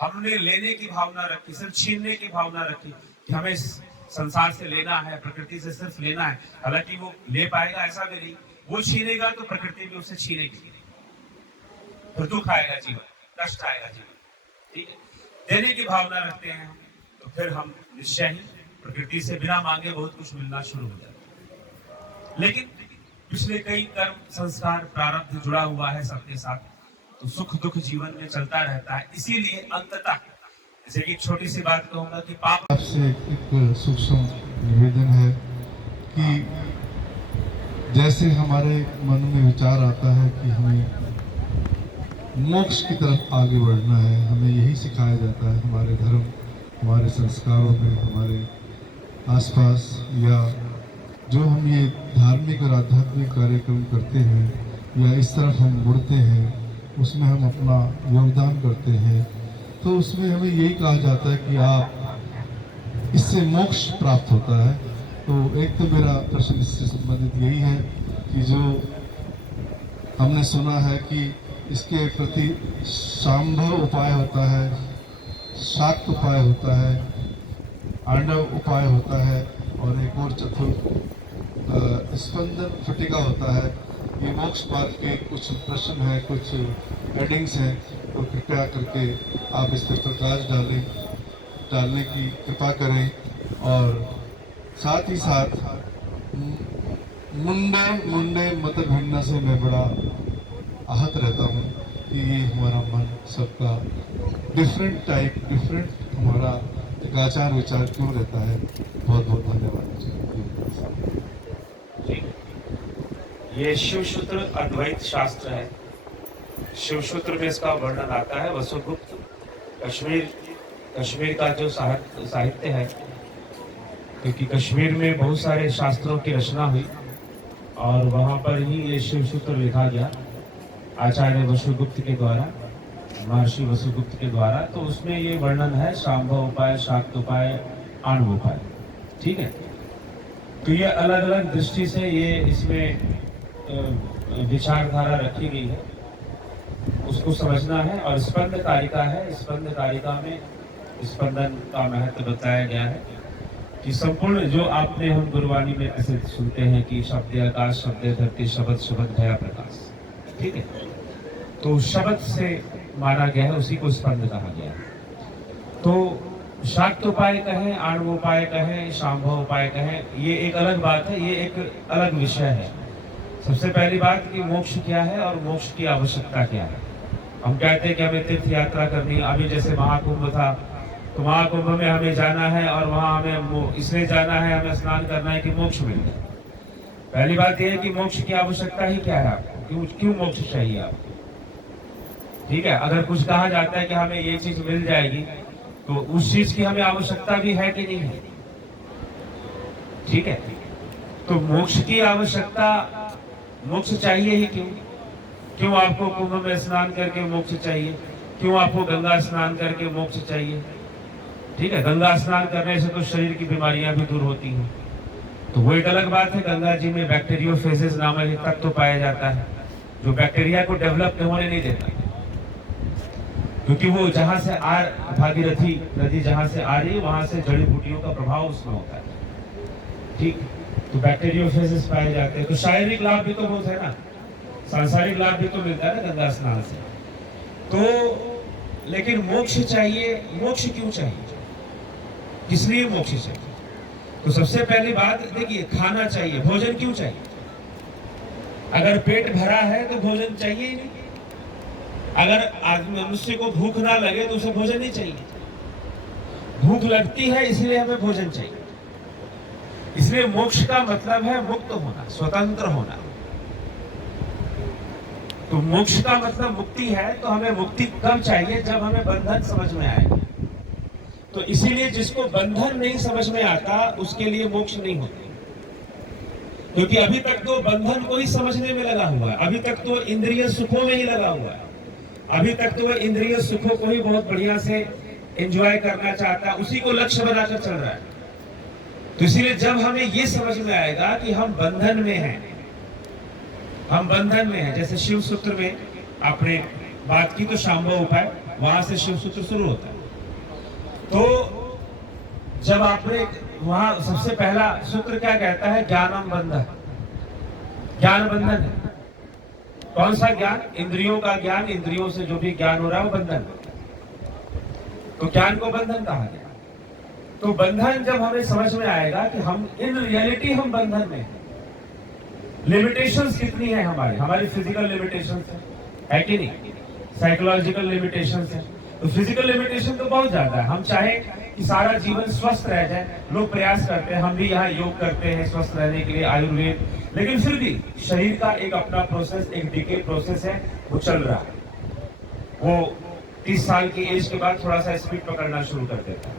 हमने लेने की भावना रखी, सिर्फ छीनने की भावना रखी कि हमें संसार से लेना है, प्रकृति से सिर्फ लेना है, हालांकि वो ले पाएगा ऐसा भी नहीं, वो छीनेगा तो प्रकृति भी उससे छीनेगी, फिर दुख आएगा जीवन, कष्ट आएगा जीवन। ठीक है। देने की भावना रखते हैं हम तो फिर हम निश्चय ही प्रकृति से बिना मांगे बहुत कुछ मिलना शुरू हो जाता है। लेकिन पिछले कई कर्म संस्कार प्रारब्ध जुड़ा हुआ है सबके साथ, तो सुख दुख जीवन में चलता रहता है। इसीलिए अंततः, जैसे कि छोटी सी बात कहूंगा कि पाप आपसे एक सूक्ष्म निवेदन है कि जैसे हमारे मन में विचार आता है कि हमें मोक्ष की तरफ आगे बढ़ना है, हमें यही सिखाया जाता है हमारे धर्म, हमारे संस्कारों में, हमारे आसपास, या जो हम ये धार्मिक और आध्यात्मिक कार्यक्रम करते हैं या इस तरफ हम मुड़ते हैं, उसमें हम अपना योगदान करते हैं, तो उसमें हमें यही कहा जाता है कि आप इससे मोक्ष प्राप्त होता है। तो एक तो मेरा प्रश्न इससे संबंधित यही है कि जो हमने सुना है कि इसके प्रति सांभव उपाय होता है, शाक्त उपाय होता है, आंडव उपाय होता है और एक और चतुर्थ स्पंदन फटिका होता है। ये मोक्ष मार्ग के कुछ प्रश्न हैं, कुछ हेडिंग्स हैं, तो कृपया करके आप इस पर प्रकाश डालने की कृपा करें। और साथ ही साथ मुंडे मत भिड़ना से मैं बड़ा आहत रहता हूँ कि ये हमारा मन सबका डिफरेंट हमारा एक आचार विचार क्यों रहता है। बहुत बहुत धन्यवाद। ये शिवसूत्र अद्वैत शास्त्र है। शिवसूत्र में इसका वर्णन आता है। वसुगुप्त कश्मीर का जो साहित्य है, क्योंकि कश्मीर में बहुत सारे शास्त्रों की रचना हुई और वहाँ पर ही ये शिवसूत्र लिखा गया आचार्य वसुगुप्त के द्वारा। महर्षि वसुगुप्त के द्वारा। तो उसमें ये वर्णन है शांभव उपाय, शाक्त उपाय, आणव उपाय। ठीक है, तो ये अलग अलग दृष्टि से ये इसमें विचारधारा रखी गई है, उसको समझना है। और स्पंद कारिका है, स्पंद कारिका में स्पंदन का महत्व बताया गया है कि संपूर्ण जो आपने हम गुरुवाणी में ऐसे सुनते हैं कि शब्द आकाश, शब्द धरती, शब्द शब्द भया प्रकाश। ठीक है, तो शब्द से माना गया है, उसी को स्पंद कहा गया है। तो शाक्त उपाय कहें, आणव उपाय कहें, शांभव उपाय कहें, ये एक अलग बात है, ये एक अलग विषय है। सबसे पहली बात कि मोक्ष क्या है और मोक्ष की आवश्यकता क्या है। हम कहते हैं कि हमें तीर्थ यात्रा करनी है। अभी जैसे महाकुंभ था, तो महाकुंभ में हमें जाना है और वहां हमें इसलिए जाना है, हमें स्नान करना है कि मोक्ष मिल जाए। पहली बात यह है कि मोक्ष की आवश्यकता ही क्या है आपको, क्यों मोक्ष चाहिए आपको। ठीक है, अगर कुछ कहा जाता है कि हमें ये चीज मिल जाएगी, तो उस चीज की हमें आवश्यकता भी है कि नहीं है। ठीक है, तो मोक्ष की आवश्यकता, मोक्ष चाहिए ही क्यों। क्यों आपको कुंभ में स्नान करके मोक्ष चाहिए, क्यों आपको गंगा स्नान करके मोक्ष चाहिए। ठीक है, गंगा स्नान करने से तो शरीर की बीमारियां भी दूर होती हैं, तो वो एक अलग बात है। गंगा जी में बैक्टीरियोफेजेस नामक एक तत्व पाया जाता है जो बैक्टीरिया को डेवलप होने नहीं देता, क्योंकि वो जहां से भागीरथी नदी जहां से आ रही है, वहां से जड़ी बूटियों का प्रभाव उसमें होता है। ठीक, तो बैक्टीरियोफेजेस पाए जाते हैं। तो शारीरिक लाभ भी तो बहुत है ना, सांसारिक लाभ भी तो मिलता है ना गंगा स्नान से। तो लेकिन मोक्ष चाहिए, मोक्ष क्यों चाहिए, किस लिए मोक्ष चाहिए। तो सबसे पहली बात देखिए, खाना चाहिए, भोजन क्यों चाहिए। अगर पेट भरा है तो भोजन चाहिए ही नहीं। अगर मनुष्य को भूख ना लगे तो उसे भोजन नहीं चाहिए। भूख लगती है इसलिए हमें भोजन चाहिए। इसलिए मोक्ष का मतलब है मुक्त होना, स्वतंत्र होना। तो मोक्ष का मतलब मुक्ति है, तो हमें मुक्ति कब चाहिए, जब हमें बंधन समझ में आए। तो इसीलिए जिसको बंधन नहीं समझ में आता उसके लिए मोक्ष नहीं होता, क्योंकि अभी तक तो बंधन को ही समझने में लगा हुआ है, अभी तक तो इंद्रिय सुखों में ही लगा हुआ है, अभी तक तो इंद्रिय सुखों को ही बहुत बढ़िया से एंजॉय करना चाहता है, उसी को लक्ष्य बनाकर चल रहा है। तो इसीलिए जब हमें ये समझ में आएगा कि हम बंधन में हैं, हम बंधन में हैं, जैसे शिव सूत्र में आपने बात की, तो शांभव उपाय, वहां से शिव सूत्र शुरू होता है। तो जब आपने वहां सबसे पहला सूत्र क्या कहता है, ज्ञानम बंधन, ज्ञान बंधन है। कौन सा ज्ञान, इंद्रियों का ज्ञान, इंद्रियों से जो भी ज्ञान हो रहा है वो बंधन। तो ज्ञान को बंधन कहा गया। तो बंधन जब हमें समझ में आएगा कि हम इन रियलिटी हम बंधन में हैं, लिमिटेशंस कितनी है हमारी फिजिकल लिमिटेशंस है कि नहीं, साइकोलॉजिकल लिमिटेशंस है। तो फिजिकल लिमिटेशन तो बहुत ज्यादा है। हम चाहे कि सारा जीवन स्वस्थ रह जाए, लोग प्रयास करते हैं, हम भी यहाँ योग करते हैं स्वस्थ रहने के लिए, आयुर्वेद, लेकिन फिर भी शरीर का एक अपना प्रोसेस, एक डिके प्रोसेस है, वो चल रहा है। वो 30 साल की एज के बाद थोड़ा सा स्पीड पकड़ना शुरू कर देता है,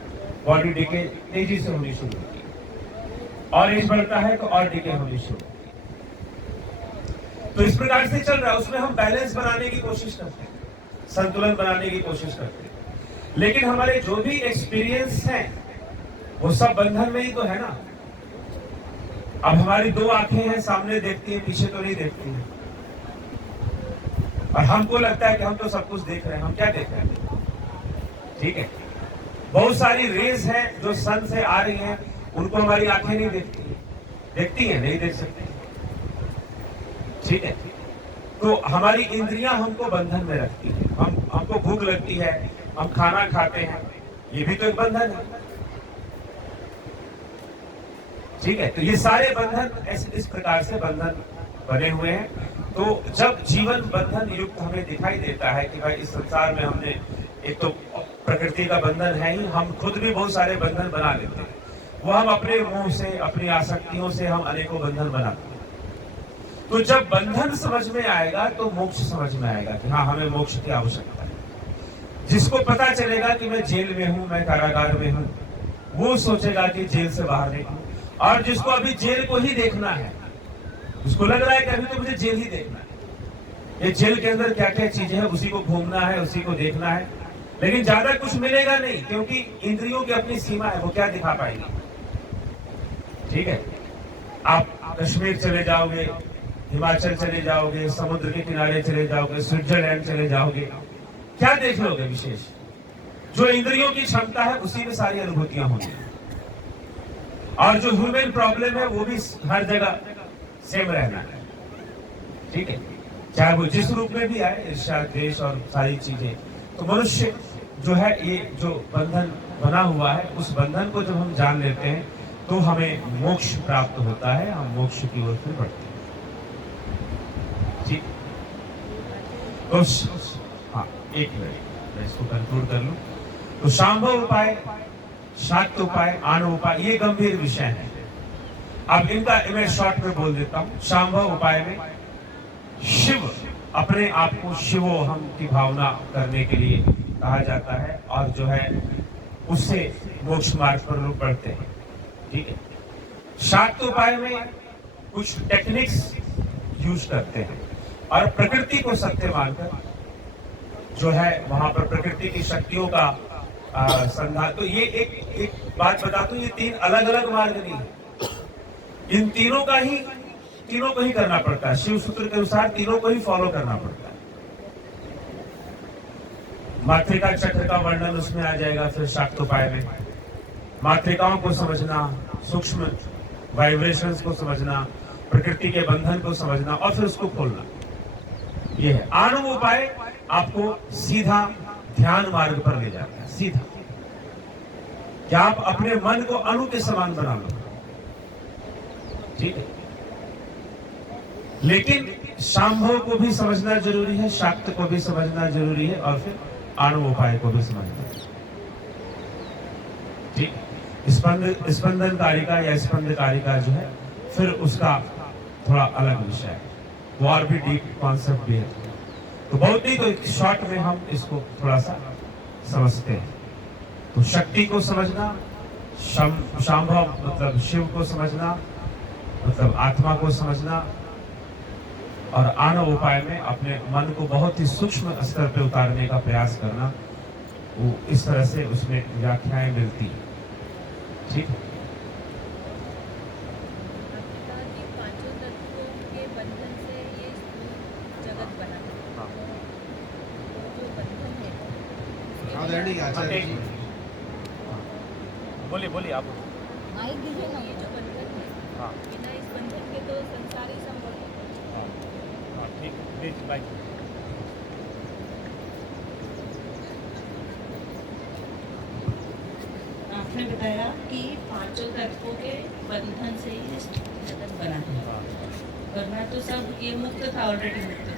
बॉडी डिके तेजी से होनी शुरू होती है, और एज बढ़ता है तो और डिके होनी शुरू होती है। तो इस प्रकार से चल रहा है, उसमें हम बैलेंस बनाने की कोशिश करते हैं, संतुलन बनाने की कोशिश करते हैं, लेकिन हमारे जो भी एक्सपीरियंस हैं वो सब बंधन में ही तो है ना। अब हमारी 2 आंखें हैं, सामने देखती हैं, पीछे तो नहीं देखती हैं, और हमको लगता है कि हम तो सब कुछ देख रहे हैं। हम क्या देख रहे हैं, ठीक है, बहुत सारी रेज हैं जो सन से आ रही हैं, उनको हमारी आंखें नहीं देखती, देखती हैं, नहीं देख सकती, ठीक है। तो हमारी इंद्रियां हमको बंधन में रखती है। हमको भूख लगती है, हम खाना खाते हैं, ये भी तो एक बंधन है, ठीक है। तो ये सारे बंधन इस प्रकार से बंधन बने हुए हैं। तो जब जीवन बंधन युक्त हमें दिखाई देता है कि भाई इस संसार में हमने, एक तो प्रकृति का बंधन है ही, हम खुद भी बहुत सारे बंधन बना लेते हैं, वो हम अपने मुंह से, अपनी आसक्तियों से हम अनेकों बंधन बनाते हैं। तो जब बंधन समझ में आएगा तो मोक्ष समझ में आएगा कि हाँ, हमें मोक्ष की आवश्यकता है। जिसको पता चलेगा कि मैं जेल में हूं, मैं कारागार में हूं, वो सोचेगा कि जेल से बाहर निकलूं। और जिसको अभी जेल को ही देखना है, उसको लग रहा है कि अभी तो मुझे जेल ही देखना है, ये जेल के अंदर क्या क्या चीजें हैं उसी को घूमना है, उसी को देखना है, लेकिन ज्यादा कुछ मिलेगा नहीं, क्योंकि इंद्रियों की अपनी सीमा है, वो क्या दिखा पाएगी। ठीक है, आप कश्मीर चले जाओगे, हिमाचल चले जाओगे, समुद्र के किनारे चले जाओगे, स्विट्जरलैंड चले जाओगे, क्या देख लोगे विशेष? जो इंद्रियों की क्षमता है उसी में सारी अनुभूतियां होंगी, और जो ह्यूमन प्रॉब्लम है वो भी हर जगह सेम रहना है। ठीक है, चाहे वो जिस रूप में भी आए, ईर्ष्या, द्वेष और सारी चीजें। तो मनुष्य जो है, ये जो बंधन बना हुआ है, उस बंधन को जब हम जान लेते हैं तो हमें मोक्ष प्राप्त होता है, हम मोक्ष की ओर फिर बढ़ते हैं। ठीक, तो हाँ, एक मिनट मैं इसको कंक्लूड कर लूं। तो शांभव उपाय, शाक्त उपाय, आणव उपाय, ये गंभीर विषय है। अब इनका मैं शॉर्ट में बोल देता हूं। शांभव उपाय में शिव, अपने आप को शिवोहम की भावना करने के लिए कहा जाता है, और जो है उससे मोक्ष मार्ग पर लोग बढ़ते हैं। ठीक है, शाक्त उपाय में कुछ टेक्निक्स यूज करते हैं, और प्रकृति को सत्य मानकर जो है वहां पर प्रकृति की शक्तियों का संधान। तो ये एक बात बताता हूं, ये तीन अलग अलग मार्ग नहीं है, इन तीनों को ही करना पड़ता है। शिव सूत्र के अनुसार तीनों को ही फॉलो करना पड़ता है। मातृका चक्र का वर्णन उसमें आ जाएगा। फिर शाक्त उपाय में मातृकाओं को समझना, सूक्ष्म वाइब्रेशंस को समझना, प्रकृति के बंधन को समझना, और फिर उसको खोलना, ये है। आणव उपाय आपको सीधा ध्यान मार्ग पर ले जाता है, सीधा, क्या आप अपने मन को अणु के समान बना लो। ठीक है, लेकिन शांभव को भी समझना जरूरी है, शाक्त को भी समझना जरूरी है, और फिर आणव उपाय को भी समझना। ठीक, स्पंदन कारिका या स्पंद कारिका जो है, फिर उसका थोड़ा अलग विषय है, वो और भी डीप कॉन्सेप्ट भी है। तो बहुत ही, तो शॉर्ट में हम इसको थोड़ा सा समझते हैं। तो शक्ति को समझना, शांभव मतलब शिव को समझना, मतलब आत्मा को समझना, और आणव उपाय में अपने मन को बहुत ही सूक्ष्म स्तर पे उतारने का प्रयास करना। वो इस तरह से उसमें व्याख्याएं मिलती हैं। ठीक है, पांचों तत्वों के बंधन से ये जगत बना है। जो बंधन है, आदरणीय आचार्य जी, बोलिए बोलिए आप। माइक दीजिए ना, ये जो बंधन है, हाँ बिना इस बंधन के तो संसार ही संभव है। हाँ, ठीक, प्लीज बाइक। आपने बताया कि पांचों तत्वों के बंधन से ये जगत बना है, वरना तो सब ये मुक्त था, ऑलरेडी मुक्त था।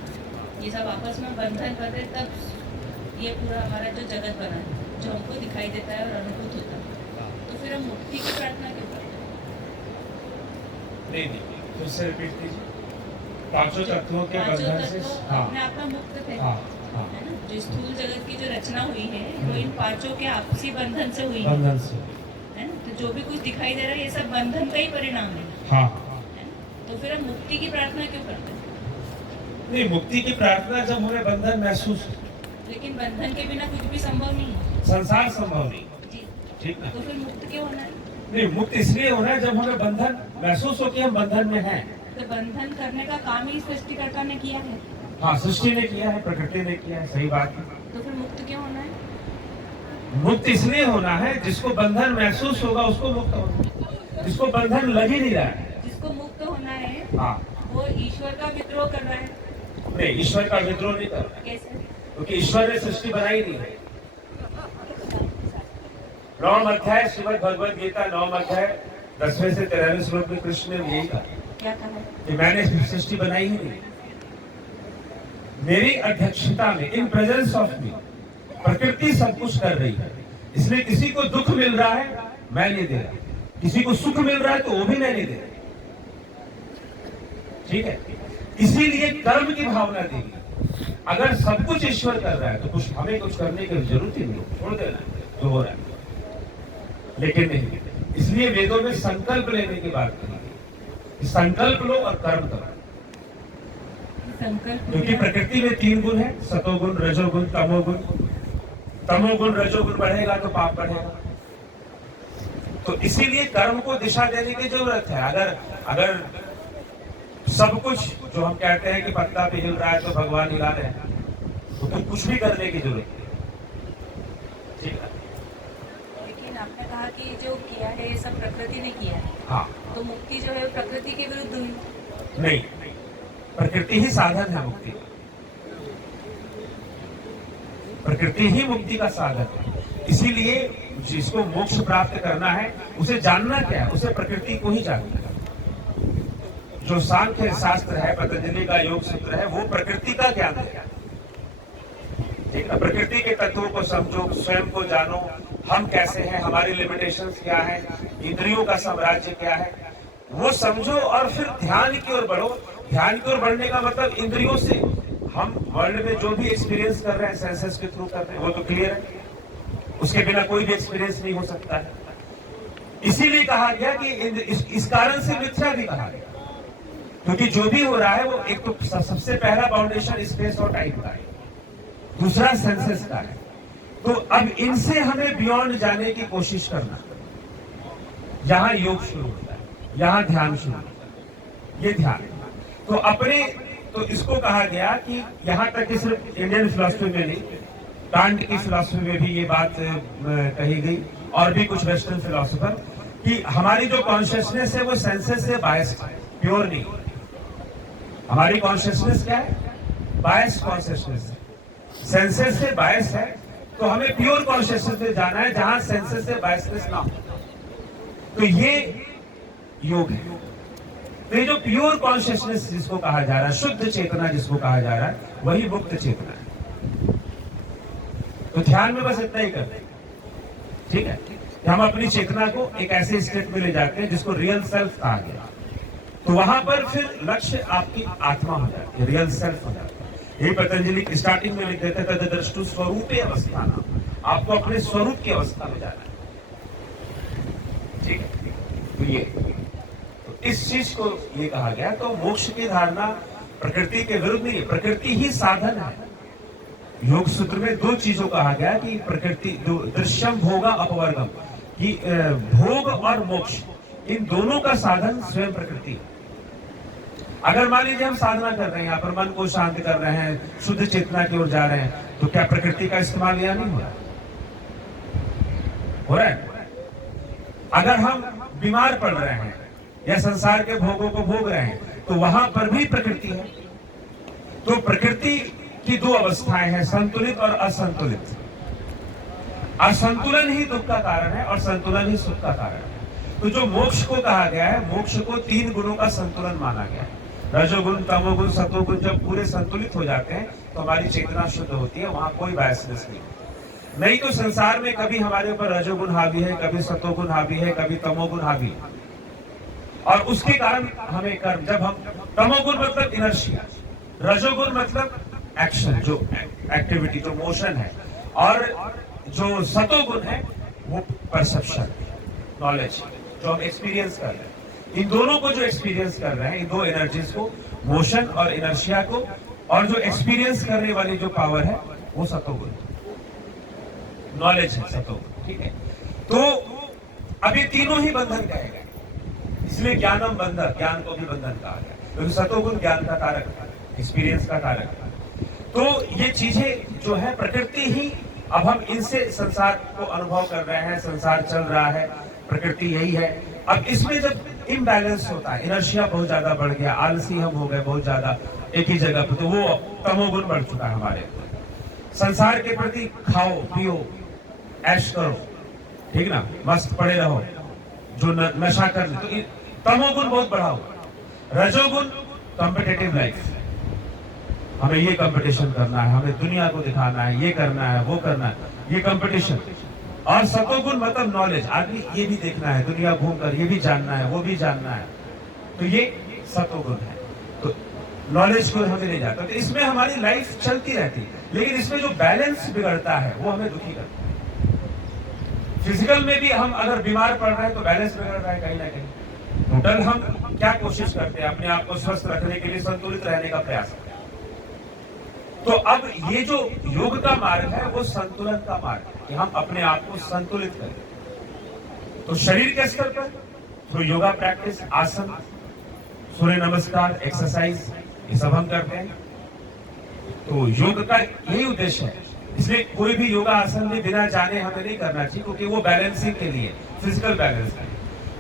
ये सब आपस में बंधन कर रहे, तब ये पूरा हमारा जो जगत बना है, जो हमको दिखाई देता है और अनुभूत होता है, तो फिर हम मुक्ति की प्रार्थना क्यों करते हैं? नहीं, फिर से रिपीट कीजिए। पांचों तत्वों के पांचों बंधन से, तत्व हाँ अपने आप में मुक्त थे, हाँ हाँ, है ना? जो स्थूल जगत की जो रचना हुई है, वो इन पांचों के आपसी बंधन से हुई है, बंधन से, है ना? तो जो भी कुछ दिखाई दे रहा है, ये सब बंधन का ही परिणाम है, हाँ। है ना? तो फिर हम मुक्ति की प्रार्थना क्यों करते हैं? नहीं, मुक्ति की प्रार्थना जब हमें बंधन महसूस हो, लेकिन बंधन के बिना कुछ भी संभव नहीं है। संसार संभव नहीं। जी, ठीक ना? तो फिर मुक्त क्यों होना है? नहीं, मुक्त इसलिए होना है जब हमें बंधन महसूस हो कि हम बंधन में हैं। तो बंधन करने का काम ही सृष्टिकर्ता ने किया है, हाँ, सृष्टि ने किया है, प्रकृति ने किया है, सही बात है। तो फिर मुक्त क्यों होना है? मुक्त इसलिए होना है, जिसको बंधन महसूस होगा उसको मुक्त होना, जिसको बंधन लग ही नहीं रहा है। जिसको मुक्त होना है, हाँ, वो ईश्वर का विद्रोह कर रहा है। नहीं, ईश्वर का विद्रोह नहीं करना है, कैसे? क्योंकि ईश्वर ने सृष्टि बनाई नहीं है। 9 अध्याय श्रीमद् भगवद गीता 9 अध्याय 10वें से 13वें श्लोक में कृष्ण ने यही कहा क्या कहा? कि मैंने सृष्टि बनाई ही नहीं, मेरी अध्यक्षता में, इन प्रेजेंस ऑफ मी, प्रकृति सब कुछ कर रही है। इसलिए किसी को दुख मिल रहा है, मैं नहीं दे रहा, किसी को सुख मिल रहा है तो वो भी मैं नहीं दे रहा। ठीक है, इसीलिए कर्म की भावना देगी। अगर सब कुछ ईश्वर कर रहा है तो कुछ हमें कुछ करने की जरूरत ही नहीं, छोड़ देना है जो हो रहा है। लेकिन नहीं, इसलिए वेदों में संकल्प लेने की बात कही गई, संकल्प लो और कर्म करो। संकल्प क्योंकि लिया। प्रकृति में 3 गुण है, सतोगुण, रजोगुण, तमोगुण। तमोगुण रजोगुण बढ़ेगा तो पाप बढ़ेगा। तो इसीलिए कर्म को दिशा देने की जरूरत है। अगर सब कुछ जो हम कहते हैं कि पत्ता पे हिल रहा है तो भगवान हिला रहे हैं, तो फिर कुछ भी करने की जरूरत नहीं। ठीक है। लेकिन आपने कहा कि जो किया है ये सब प्रकृति ने किया है, हाँ, तो मुक्ति जो है वो प्रकृति के विरुद्ध हुई। नहीं, प्रकृति ही साधन है मुक्ति का। प्रकृति ही मुक्ति का साधन है। इसीलिए जिसको मोक्ष प्राप्त करना है उसे जानना क्या है, उसे प्रकृति को ही जानना है। जो सांख्य शास्त्र है, पतंजलि का योग सूत्र है, वो प्रकृति का ज्ञान है। ठीक है, प्रकृति के तत्वों को समझो, स्वयं को जानो, हम कैसे हैं, हमारी लिमिटेशंस क्या है, इंद्रियों का साम्राज्य क्या है, वो समझो और फिर ध्यान की ओर बढ़ो। ध्यान की ओर बढ़ने का मतलब इंद्रियों से हम वर्ल्ड में जो भी एक्सपीरियंस कर रहे हैं सेंसेस के थ्रू कर रहे हैं, वो तो क्लियर है, उसके बिना कोई भी एक्सपीरियंस नहीं हो सकता है। इसीलिए कहा गया कि इस कारण से मिथ्या भी कहा गया, क्योंकि जो भी हो रहा है वो एक तो सबसे पहला फाउंडेशन स्पेस और टाइम का है, दूसरा सेंसेस का है। तो अब इनसे हमें बियॉन्ड जाने की कोशिश करना, यहां योग शुरू होता है, यहां ध्यान शुरू होता है, ये ध्यान है। तो इसको कहा गया कि यहां तक कि सिर्फ इंडियन फिलॉसफी में नहीं, कांट की फिलॉसफी में भी ये बात कही गई, और भी कुछ वेस्टर्न फिलोसोफर, कि हमारी जो कॉन्शियसनेस है वो सेंसेस से बायस्ड है, प्योर नहीं। हमारी कॉन्शियसनेस क्या है? बायस्ड कॉन्शियसनेस है, सेंसेस से बायस है। तो हमें प्योर कॉन्शियसनेस में जाना है जहां सेंसेस से बायसनेस ना हो। तो ये योग है। तो ये जो प्योर कॉन्शियसनेस जिसको कहा जा रहा है, शुद्ध चेतना जिसको कहा जा रहा है, वही मुक्त चेतना है। तो ध्यान में बस इतना ही करते हैं, ठीक है? हम अपनी चेतना को एक ऐसे स्टेट में ले जाते हैं जिसको रियल सेल्फ कहा गया। तो वहां पर फिर लक्ष्य आपकी आत्मा हो जाती है, रियल सेल्फ हो जाता है। यही पतंजलि स्टार्टिंग में लिख देते हैं, तद दृष्टु स्वरूपे अवस्थाना, आपको अपने स्वरूप की अवस्था में जाना है। ठीक है? तो ये तो इस चीज को ये कहा गया। तो मोक्ष की धारणा प्रकृति के विरुद्ध नहीं है, प्रकृति ही साधन है। योग सूत्र में 2 चीजों कहा गया कि प्रकृति, दृश्यम भोगा अपवर्गम, कि भोग और मोक्ष, इन दोनों का साधन स्वयं प्रकृति है। अगर मान लीजिए हम साधना कर रहे हैं, यहाँ पर मन को शांत कर रहे हैं, शुद्ध चेतना की ओर जा रहे हैं, तो क्या प्रकृति का इस्तेमाल यहाँ नहीं हो रहा? हो रहा है। अगर हम बीमार पड़ रहे हैं या संसार के भोगों को भोग रहे हैं, तो वहां पर भी प्रकृति है। तो प्रकृति की 2 अवस्थाएं हैं, संतुलित और असंतुलित। असंतुलन ही दुख का कारण है और संतुलन ही सुख का कारण है। तो जो मोक्ष को कहा गया है, मोक्ष को 3 गुणों का संतुलन माना गया है। रजोगुण, तमोगुण, सतोगुण जब पूरे संतुलित हो जाते हैं तो हमारी चेतना शुद्ध होती है, वहां कोई बायसनेस नहीं तो संसार में कभी हमारे ऊपर रजोगुण हावी है, कभी सतोगुण हावी है, कभी तमोगुण हावी है। और उसके कारण हमें कर्म, जब हम तमोगुण मतलब इनर्शिया, रजोगुण मतलब एक्शन, जो एक्टिविटी, जो मोशन है, और जो सतोगुण है वो परसेप्शन, नॉलेज, जो हम एक्सपीरियंस कर रहे हैं। इन दोनों को जो एक्सपीरियंस कर रहे हैं, इन 2 एनर्जीज को, मोशन और इनर्शिया को, और जो एक्सपीरियंस करने वाली जो पावर है वो सतोगुण, नॉलेज है सतोगुण। ठीक है? तो अब ये तीनों ही बंधन कहे गए, इसलिए ज्ञानम बंधन, ज्ञान को भी बंधन कहा गया, क्योंकि सतोगुण ज्ञान का कारक है, एक्सपीरियंस का कारक है। तो ये चीजें जो है प्रकृति ही, अब हम इनसे संसार को अनुभव कर रहे हैं, संसार चल रहा है, प्रकृति यही है। अब इसमें जब इम्बैलेंस होता है, इनर्शिया बहुत ज्यादा बढ़ गया, आलसी हम हो गए बहुत ज्यादा एक ही जगह पर, तो वो तमोगुण बढ़ चुका है हमारे। संसार के प्रति खाओ पियो ऐश करो, ठीक ना, मस्त पड़े रहो, जो नशा कर ले, तो तमोगुण बहुत बढ़ा हुआ। रजोगुण कॉम्पिटिटिव लाइफ, हमें ये कंपटीशन करना है, हमें दुनिया को दिखाना है, ये करना है, वो करना है, ये कंपटीशन। और सतोगुण मतलब नॉलेज, आदमी ये भी देखना है, दुनिया घूमकर ये भी जानना है, वो भी जानना है, तो ये सतोगुण है। तो नॉलेज को हमें ले जाता है। तो इसमें हमारी लाइफ चलती रहती है, लेकिन इसमें जो बैलेंस बिगड़ता है वो हमें दुखी करता है। फिजिकल में भी हम अगर बीमार पड़ रहे हैं तो बैलेंस बिगड़ रहा है कहीं ना कहीं। टोटल हम क्या कोशिश करते हैं? अपने आप को स्वस्थ रखने के लिए संतुलित रहने का प्रयास करते हैं। तो अब ये जो योग का मार्ग है वो संतुलन का मार्ग है कि हम अपने आप को संतुलित करें। तो शरीर के स्तर पर थ्रू योगा प्रैक्टिस, आसन, सूर्य नमस्कार, एक्सरसाइज, ये सब हम करते हैं। तो योग का यही उद्देश्य है, इसलिए कोई भी योगा आसन भी बिना जाने हमें नहीं करना चाहिए, क्योंकि वो बैलेंसिंग के लिए, फिजिकल बैलेंस है।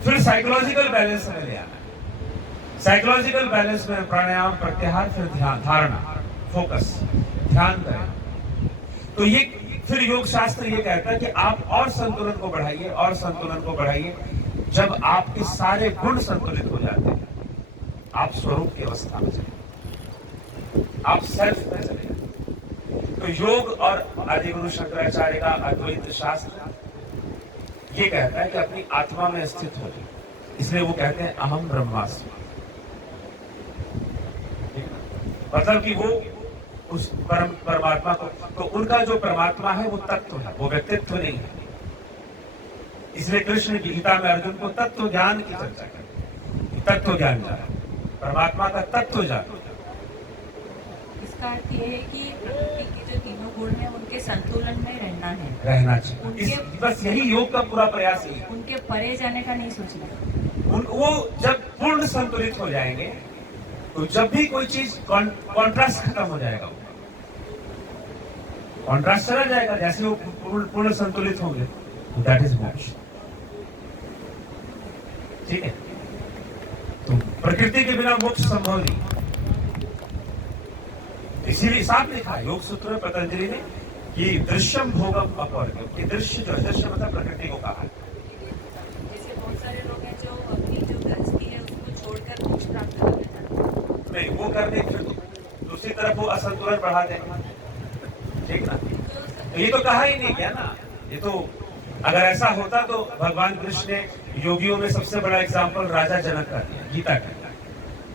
फिर साइकोलॉजिकल बैलेंस हमें ले आना है। साइकोलॉजिकल बैलेंस में प्राणायाम, प्रत्याहार, फिर ध्यान, धारणा, फोकस, ध्यान करें। तो ये फिर योग शास्त्र ये कहता है कि आप और संतुलन को बढ़ाइए, और संतुलन को बढ़ाइए। जब आपके सारे गुण संतुलित हो जाते हैं, आप स्वरूप की अवस्था में चले, आप सेल्फ में चले। तो योग और आदि गुरु शंकराचार्य का अद्वैत शास्त्र ये कहता है कि अपनी आत्मा में स्थित हो जाए, इसलिए वो कहते हैं अहम ब्रह्मास्मि। मतलब कि वो उस परमात्मा को, तो उनका जो परमात्मा है वो तत्व है, वो व्यक्तित्व नहीं है। इसलिए कृष्ण की गीता में अर्जुन को तत्व ज्ञान की चर्चा करते, तत्व ज्ञान जाना, परमात्मा का तत्व जाना। इसका अर्थ ये है कि प्रकृति के जो तीनों गुण हैं उनके संतुलन में रहना चाहिए। बस यही योग का पूरा प्रयास है। उनके परे जाने का नहीं सोचना। वो जब पूर्ण संतुलित हो जाएंगे, तो जब भी कोई चीज कॉन्ट्रास्ट खत्म हो जाएगा, कॉन्ट्रास्ट चला जाएगा, जैसे वो पूर्ण संतुलित होंगे, दैट इज मोक्ष। ठीक है, तो प्रकृति के बिना मोक्ष संभव नहीं। इसीलिए साफ लिखा है योग सूत्र में पतंजलि ने कि दृश्यम भोगम अपवर्ग्यम, कि दृश्य जो है, दृश्य मतलब प्रकृति को कहा है। जैसे बहुत सारे लोग हैं जो अपनी जो गृहस्थी है उसको छोड़कर मोक्ष प्राप्त करना चाहते हैं। नहीं, वो कर दे, फिर दूसरी तरफ वो असंतुलन बढ़ा देंगे। ठीक ना, तो ये तो कहा ही नहीं गया ना। ये तो अगर ऐसा होता तो भगवान कृष्ण ने योगियों में सबसे बड़ा एग्जाम्पल राजा जनक का दिया, गीता का।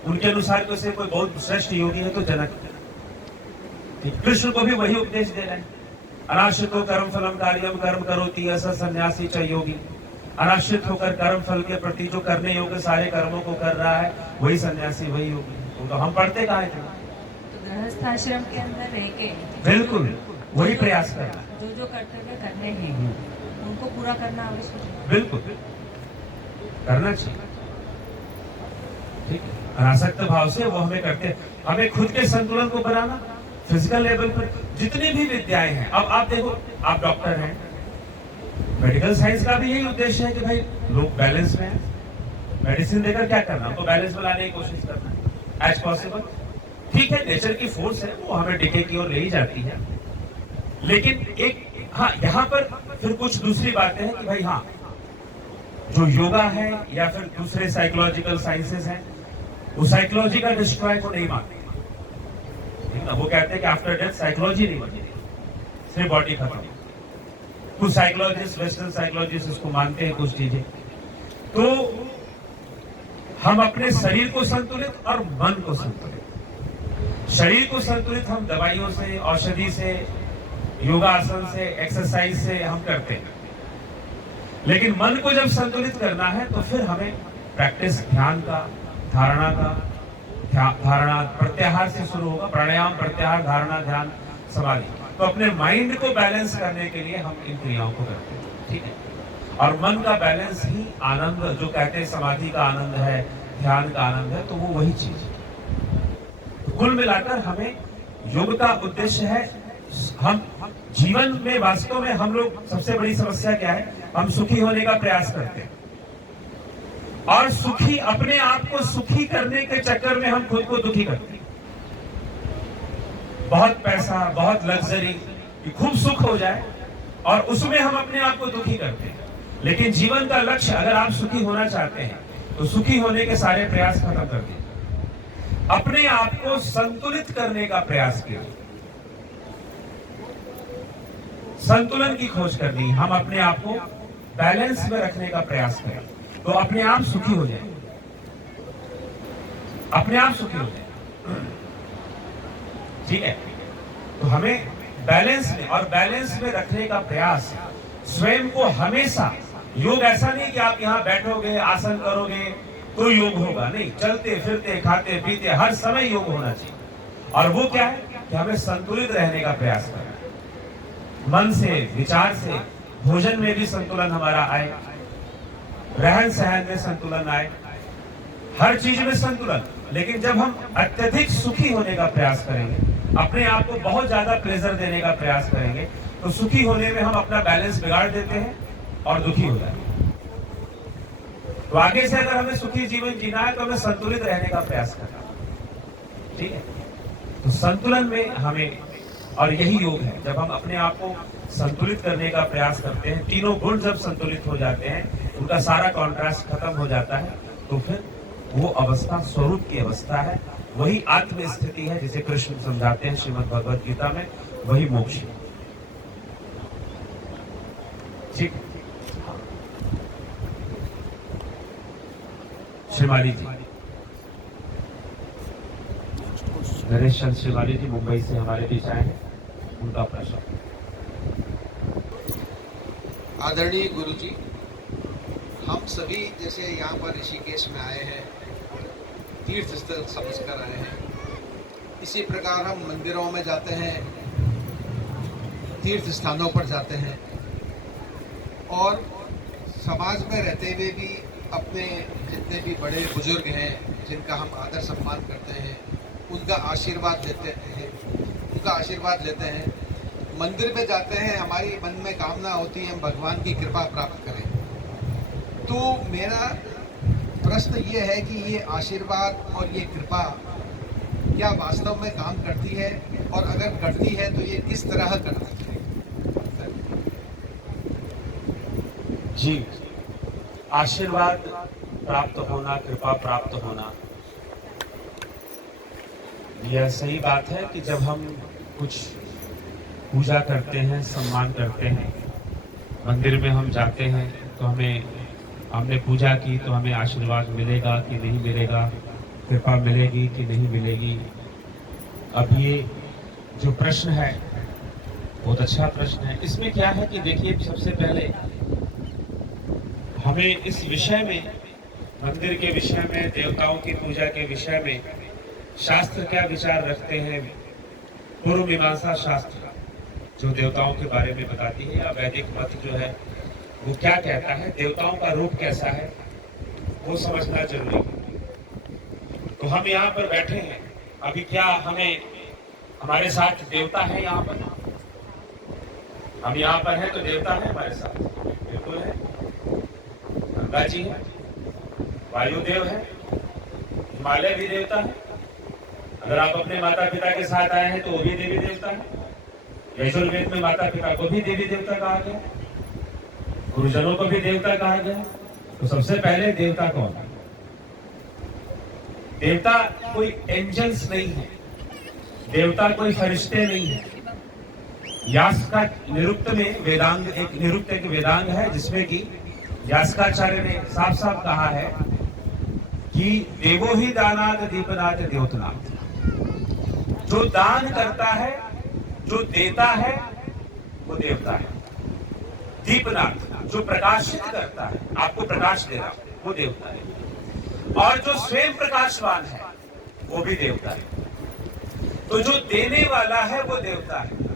उनके अनुसार तो से कोई बहुत श्रेष्ठ योगी है तो जनक। कृष्ण को भी वही उपदेश दे रहे हैं, अनाश्रितो कर्म फलम कार्यम कर्म करोति ऐसा सन्यासी च योगी। अनाश्रित होकर कर्म फल के प्रति जो करने योग्य सारे कर्मों को कर रहा है, वही सन्यासी, वही योगी। तो हम पढ़ते कहाँ थे? तो गृहस्थ आश्रम के अंदर रह के बिल्कुल वही प्रयास करना, जो कर्तव्य करने हैं उनको पूरा करना आवश्यक है। बिल्कुल करना चाहिए। ठीक है, अनासक्त भाव से वो हमें करते हैं। हमें खुद के संतुलन को बनाना, फिजिकल लेवल पर जितनी भी विद्याएं हैं। अब आप देखो, आप डॉक्टर हैं, मेडिकल साइंस का भी यही उद्देश्य है कि भाई लोग बैलेंस में हैं। मेडिसिन देकर क्या करना, उनको बैलेंस में लाने की कोशिश करना एज पॉसिबल। ठीक है, नेचर की फोर्स है, वो हमें डिके की ओर ले ही जाती है। लेकिन एक हाँ, यहाँ पर फिर कुछ दूसरी बातें हैं कि भाई हाँ, जो योगा है या फिर दूसरे साइकोलॉजिकल साइंसेस हैं, वो साइकोलॉजी का डिस्ट्रॉय को नहीं मानते। वो कहते हैं कि आफ्टर डेथ साइकोलॉजी नहीं बनती, सिर्फ बॉडी खत्म। कुछ साइकोलॉजिस्ट, वेस्टर्न साइकोलॉजिस्ट इसको मानते हैं कुछ चीजें। तो हम अपने शरीर को संतुलित और मन को संतुलित, शरीर को संतुलित हम दवाइयों से, औषधि से, योगासन से, एक्सरसाइज से हम करते हैं। लेकिन मन को जब संतुलित करना है तो फिर हमें प्रैक्टिस ध्यान का, धारणा का, धारणा प्रत्याहार से शुरू होगा। प्राणायाम, प्रत्याहार, धारणा, ध्यान, समाधि। तो अपने माइंड को बैलेंस करने के लिए हम इन क्रियाओं को करते हैं। ठीक है, और मन का बैलेंस ही आनंद, जो कहते हैं समाधि का आनंद है, ध्यान का आनंद है, तो वो वही चीज है। तो कुल मिलाकर हमें योग का उद्देश्य है, हम जीवन में वास्तव में हम लोग सबसे बड़ी समस्या क्या है, हम सुखी होने का प्रयास करते हैं और सुखी, अपने आप को सुखी करने के चक्कर में हम खुद को दुखी करते हैं। बहुत पैसा, बहुत लग्जरी, खूब सुख हो जाए और उसमें हम अपने आप को दुखी करते हैं। लेकिन जीवन का लक्ष्य, अगर आप सुखी होना चाहते हैं तो सुखी होने के सारे प्रयास खत्म कर दीजिए, अपने आप को संतुलित करने का प्रयास कीजिए। संतुलन की खोज करनी, हम अपने आप को बैलेंस में रखने का प्रयास करें तो अपने आप सुखी हो जाए, अपने आप सुखी हो जाए। ठीक है, तो हमें बैलेंस में, और बैलेंस में रखने का प्रयास स्वयं को हमेशा। योग ऐसा नहीं कि आप यहाँ बैठोगे, आसन करोगे तो योग होगा, नहीं। चलते फिरते, खाते पीते हर समय योग होना चाहिए। और वो क्या है कि हमें संतुलित रहने का प्रयास करना है। मन से, विचार से, भोजन में भी संतुलन हमारा आए, रहन सहन में संतुलन आए, हर चीज में संतुलन। लेकिन जब हम अत्यधिक सुखी होने का प्रयास करेंगे, अपने आप को बहुत ज्यादा प्लेजर देने का प्रयास करेंगे, तो सुखी होने में हम अपना बैलेंस बिगाड़ देते हैं और दुखी हो जाते हैं। तो आगे से अगर हमें सुखी जीवन जीना है तो हमें संतुलित रहने का प्रयास करना है, ठीक है। तो संतुलन में हमें, और यही योग है, जब हम अपने आप को संतुलित करने का प्रयास करते हैं, तीनों गुण जब संतुलित हो जाते हैं, उनका सारा कॉन्ट्रास्ट खत्म हो जाता है, तो फिर वो अवस्था स्वरूप की अवस्था है, वही आत्म स्थिति है, जिसे कृष्ण समझाते हैं श्रीमद् भगवद गीता में, वही मोक्ष है। ठीक। श्रीमाली जी, नरेश चंद्र श्रीमाली जी मुंबई से हमारे बीच आए हैं, उनका प्रश्न। आदरणीय गुरु जी, हम सभी जैसे यहाँ पर ऋषिकेश में आए हैं, तीर्थ स्थल समझकर आए हैं, इसी प्रकार हम मंदिरों में जाते हैं, तीर्थ स्थानों पर जाते हैं, और समाज में रहते हुए भी अपने जितने भी बड़े बुजुर्ग हैं, जिनका हम आदर सम्मान करते हैं, उनका आशीर्वाद लेते हैं। मंदिर में जाते हैं, हमारी मन में कामना होती है हम भगवान की कृपा प्राप्त करें। तो मेरा प्रश्न ये है कि ये आशीर्वाद और ये कृपा क्या वास्तव में काम करती है, और अगर करती है तो ये किस तरह करती है? जी, आशीर्वाद प्राप्त होना, कृपा प्राप्त होना, यह सही बात है कि जब हम कुछ पूजा करते हैं, सम्मान करते हैं, मंदिर में हम जाते हैं, तो हमने पूजा की तो हमें आशीर्वाद मिलेगा कि नहीं मिलेगा, कृपा मिलेगी कि नहीं मिलेगी। अब ये जो प्रश्न है बहुत अच्छा प्रश्न है। इसमें क्या है कि देखिए, सबसे पहले हमें इस विषय में, मंदिर के विषय में, देवताओं की पूजा के विषय में शास्त्र क्या विचार रखते हैं, पूर्व मीमांसा शास्त्र जो देवताओं के बारे में बताती है, या वैदिक मत जो है वो क्या कहता है, देवताओं का रूप कैसा है, वो समझना जरूरी है। तो हम यहाँ पर बैठे हैं, अभी क्या हमारे साथ देवता है यहाँ पर? हम यहाँ पर हैं तो देवता है हमारे साथ? बिल्कुल है। गंगा जी है, वायुदेव है, हिमालय भी देवता है। अगर आप अपने माता पिता के साथ आए हैं तो वो भी देवी देवता है। यजुर्वेद में माता पिता को भी देवी देवता कहा गया, गुरुजनों को भी देवता कहा गया। तो सबसे पहले देवता कौन है? देवता कोई एंजल्स नहीं है, देवता कोई फरिश्ते नहीं है। यास्क का निरुक्त में वेदांग, एक वेदांग है जिसमें कि यास्काचार्य ने साफ साफ कहा है कि देवो ही दानाद दीपनाथ द्योतनाथ। जो दान करता है, जो देता है, वो देवता है। दीपनाथ, जो प्रकाशित करता है, आपको प्रकाश दे रहा है, वो देवता है। और जो स्वयं प्रकाशवान है, वो भी देवता है। तो जो देने वाला है वो देवता है।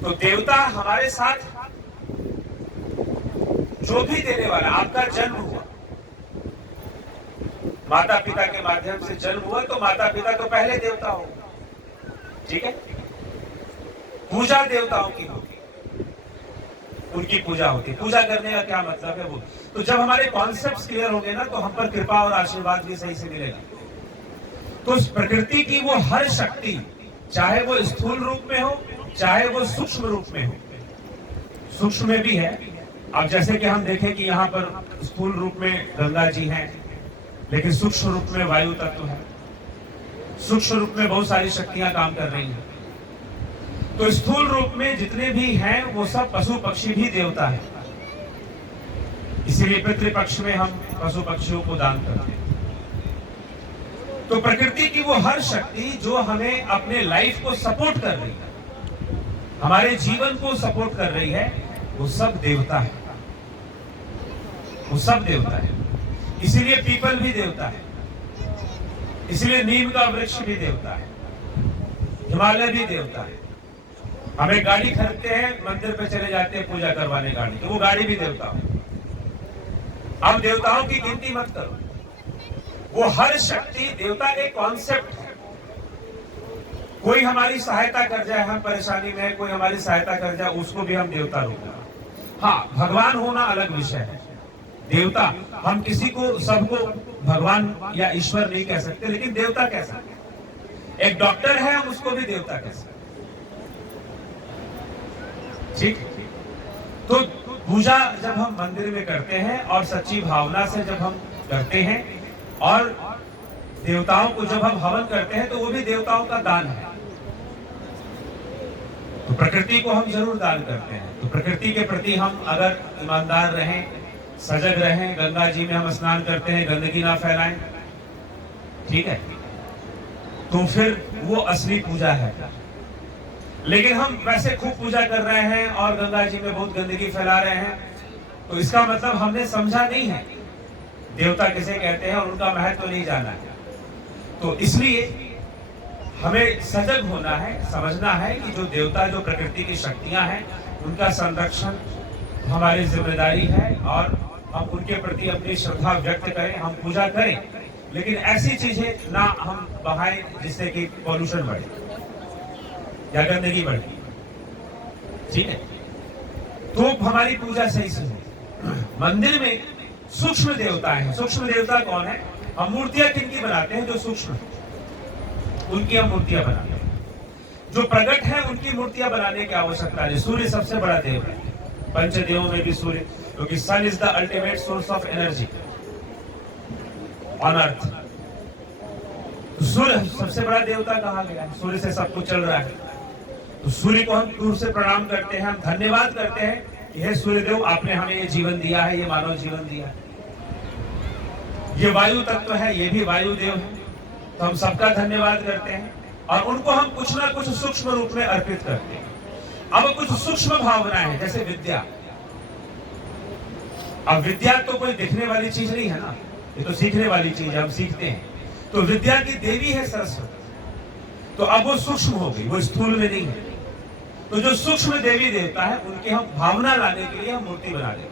तो देवता हमारे साथ, जो भी देने वाला, आपका जन्म हुआ, माता पिता के माध्यम से जन्म हुआ, तो माता पिता तो पहले देवता हो, ठीक है। पूजा देवताओं की होती, उनकी पूजा होती। पूजा करने का क्या मतलब है वो? तो जब हमारे कॉन्सेप्ट्स क्लियर होंगे ना, तो हम पर कृपा और आशीर्वाद भी सही से मिलेगा। तो उस प्रकृति की वो हर शक्ति, चाहे वो स्थूल रूप में हो, चाहे वो सूक्ष्म रूप में हो, सूक्ष्म में भी है। अब जैसे कि हम देखें कि यहाँ पर स्थूल रूप में गंगा जी हैं, लेकिन सूक्ष्म रूप में वायु तत्व है, सूक्ष्म रूप में बहुत सारी शक्तियां काम कर रही हैं। तो स्थूल रूप में जितने भी हैं वो सब पशु पक्षी भी देवता है। इसीलिए पितृपक्ष में हम पशु पक्षियों को दान करते हैं। तो प्रकृति की वो हर शक्ति जो हमें अपने लाइफ को सपोर्ट कर रही है, हमारे जीवन को सपोर्ट कर रही है, वो सब देवता है, वो सब देवता है। इसीलिए पीपल भी देवता है। इसलिए नीम का वृक्ष भी देवता है, हिमालय भी देवता है। हमें गाड़ी खरीदते हैं, मंदिर पे चले जाते हैं पूजा करवाने गाड़ी, तो वो गाड़ी भी देवता है। अब देवताओं की गिनती मत करो, वो हर शक्ति देवता एक कॉन्सेप्ट है। कोई हमारी सहायता कर जाए, हम परेशानी में है, कोई हमारी सहायता कर जाए, उसको भी हम देवता रूप में। हाँ, भगवान होना अलग विषय है। देवता हम किसी को, सबको भगवान या ईश्वर नहीं कह सकते, लेकिन देवता कह सकते हैं। एक डॉक्टर है, हम उसको भी देवता कह सकते हैं। ठीक। तो पूजा जब हम मंदिर में करते हैं और सच्ची भावना से जब हम करते हैं, और देवताओं को जब हम हवन करते हैं, तो वो भी देवताओं का दान है। तो प्रकृति को हम जरूर दान करते हैं। तो प्रकृति के प्रति हम अगर ईमानदार रहें, सजग रहें, गंगा जी में हम स्नान करते हैं, गंदगी ना फैलाएं, ठीक है, तो फिर वो असली पूजा है। लेकिन हम वैसे खूब पूजा कर रहे हैं और गंगा जी में बहुत गंदगी फैला रहे हैं, तो इसका मतलब हमने समझा नहीं है देवता किसे कहते हैं और उनका महत्व नहीं जाना है। तो इसलिए हमें सजग होना है, समझना है कि जो देवता, जो प्रकृति की शक्तियां हैं, उनका संरक्षण हमारी जिम्मेदारी है, और हम उनके प्रति अपनी श्रद्धा व्यक्त करें, हम पूजा करें, लेकिन ऐसी चीजें ना हम बहाएं जिससे कि पॉल्यूशन बढ़े या गंदगी बढ़े, ठीक है। तो हमारी पूजा सही से हो। मंदिर में सूक्ष्म देवता है। सूक्ष्म देवता कौन है? हम मूर्तियां किनकी बनाते हैं? जो सूक्ष्म, उनकी हम मूर्तियां बनाते हैं। जो प्रकट है उनकी मूर्तियां बनाने की आवश्यकता है। सूर्य सबसे बड़ा देव है, पंचदेवों में भी सूर्य, क्योंकि sun is the ultimate source of energy on earth. सूर्य सबसे बड़ा देवता कहा गया है, सूर्य से सब कुछ चल रहा है। तो सूर्य को हम दूर से प्रणाम करते हैं, हम धन्यवाद करते हैं कि हे सूर्यदेव, आपने हमें ये जीवन दिया है, ये मानव जीवन दिया है। ये वायु तत्व है, ये भी वायु देव है, तो हम सबका धन्यवाद करते हैं और उनको हम कुछ ना कुछ सूक्ष्म रूप में अर्पित करते हैं। अब कुछ सूक्ष्म भावना है, जैसे विद्या। अब विद्या तो कोई दिखने वाली चीज नहीं है ना, ये तो सीखने वाली चीज है, हम सीखते हैं। तो विद्या की देवी है सरस्वती, तो अब वो सूक्ष्म हो गई, वो स्थूल में नहीं है। तो जो सूक्ष्म देवी देवता है, उनकी हम भावना लाने के लिए हम मूर्ति बना देते हैं।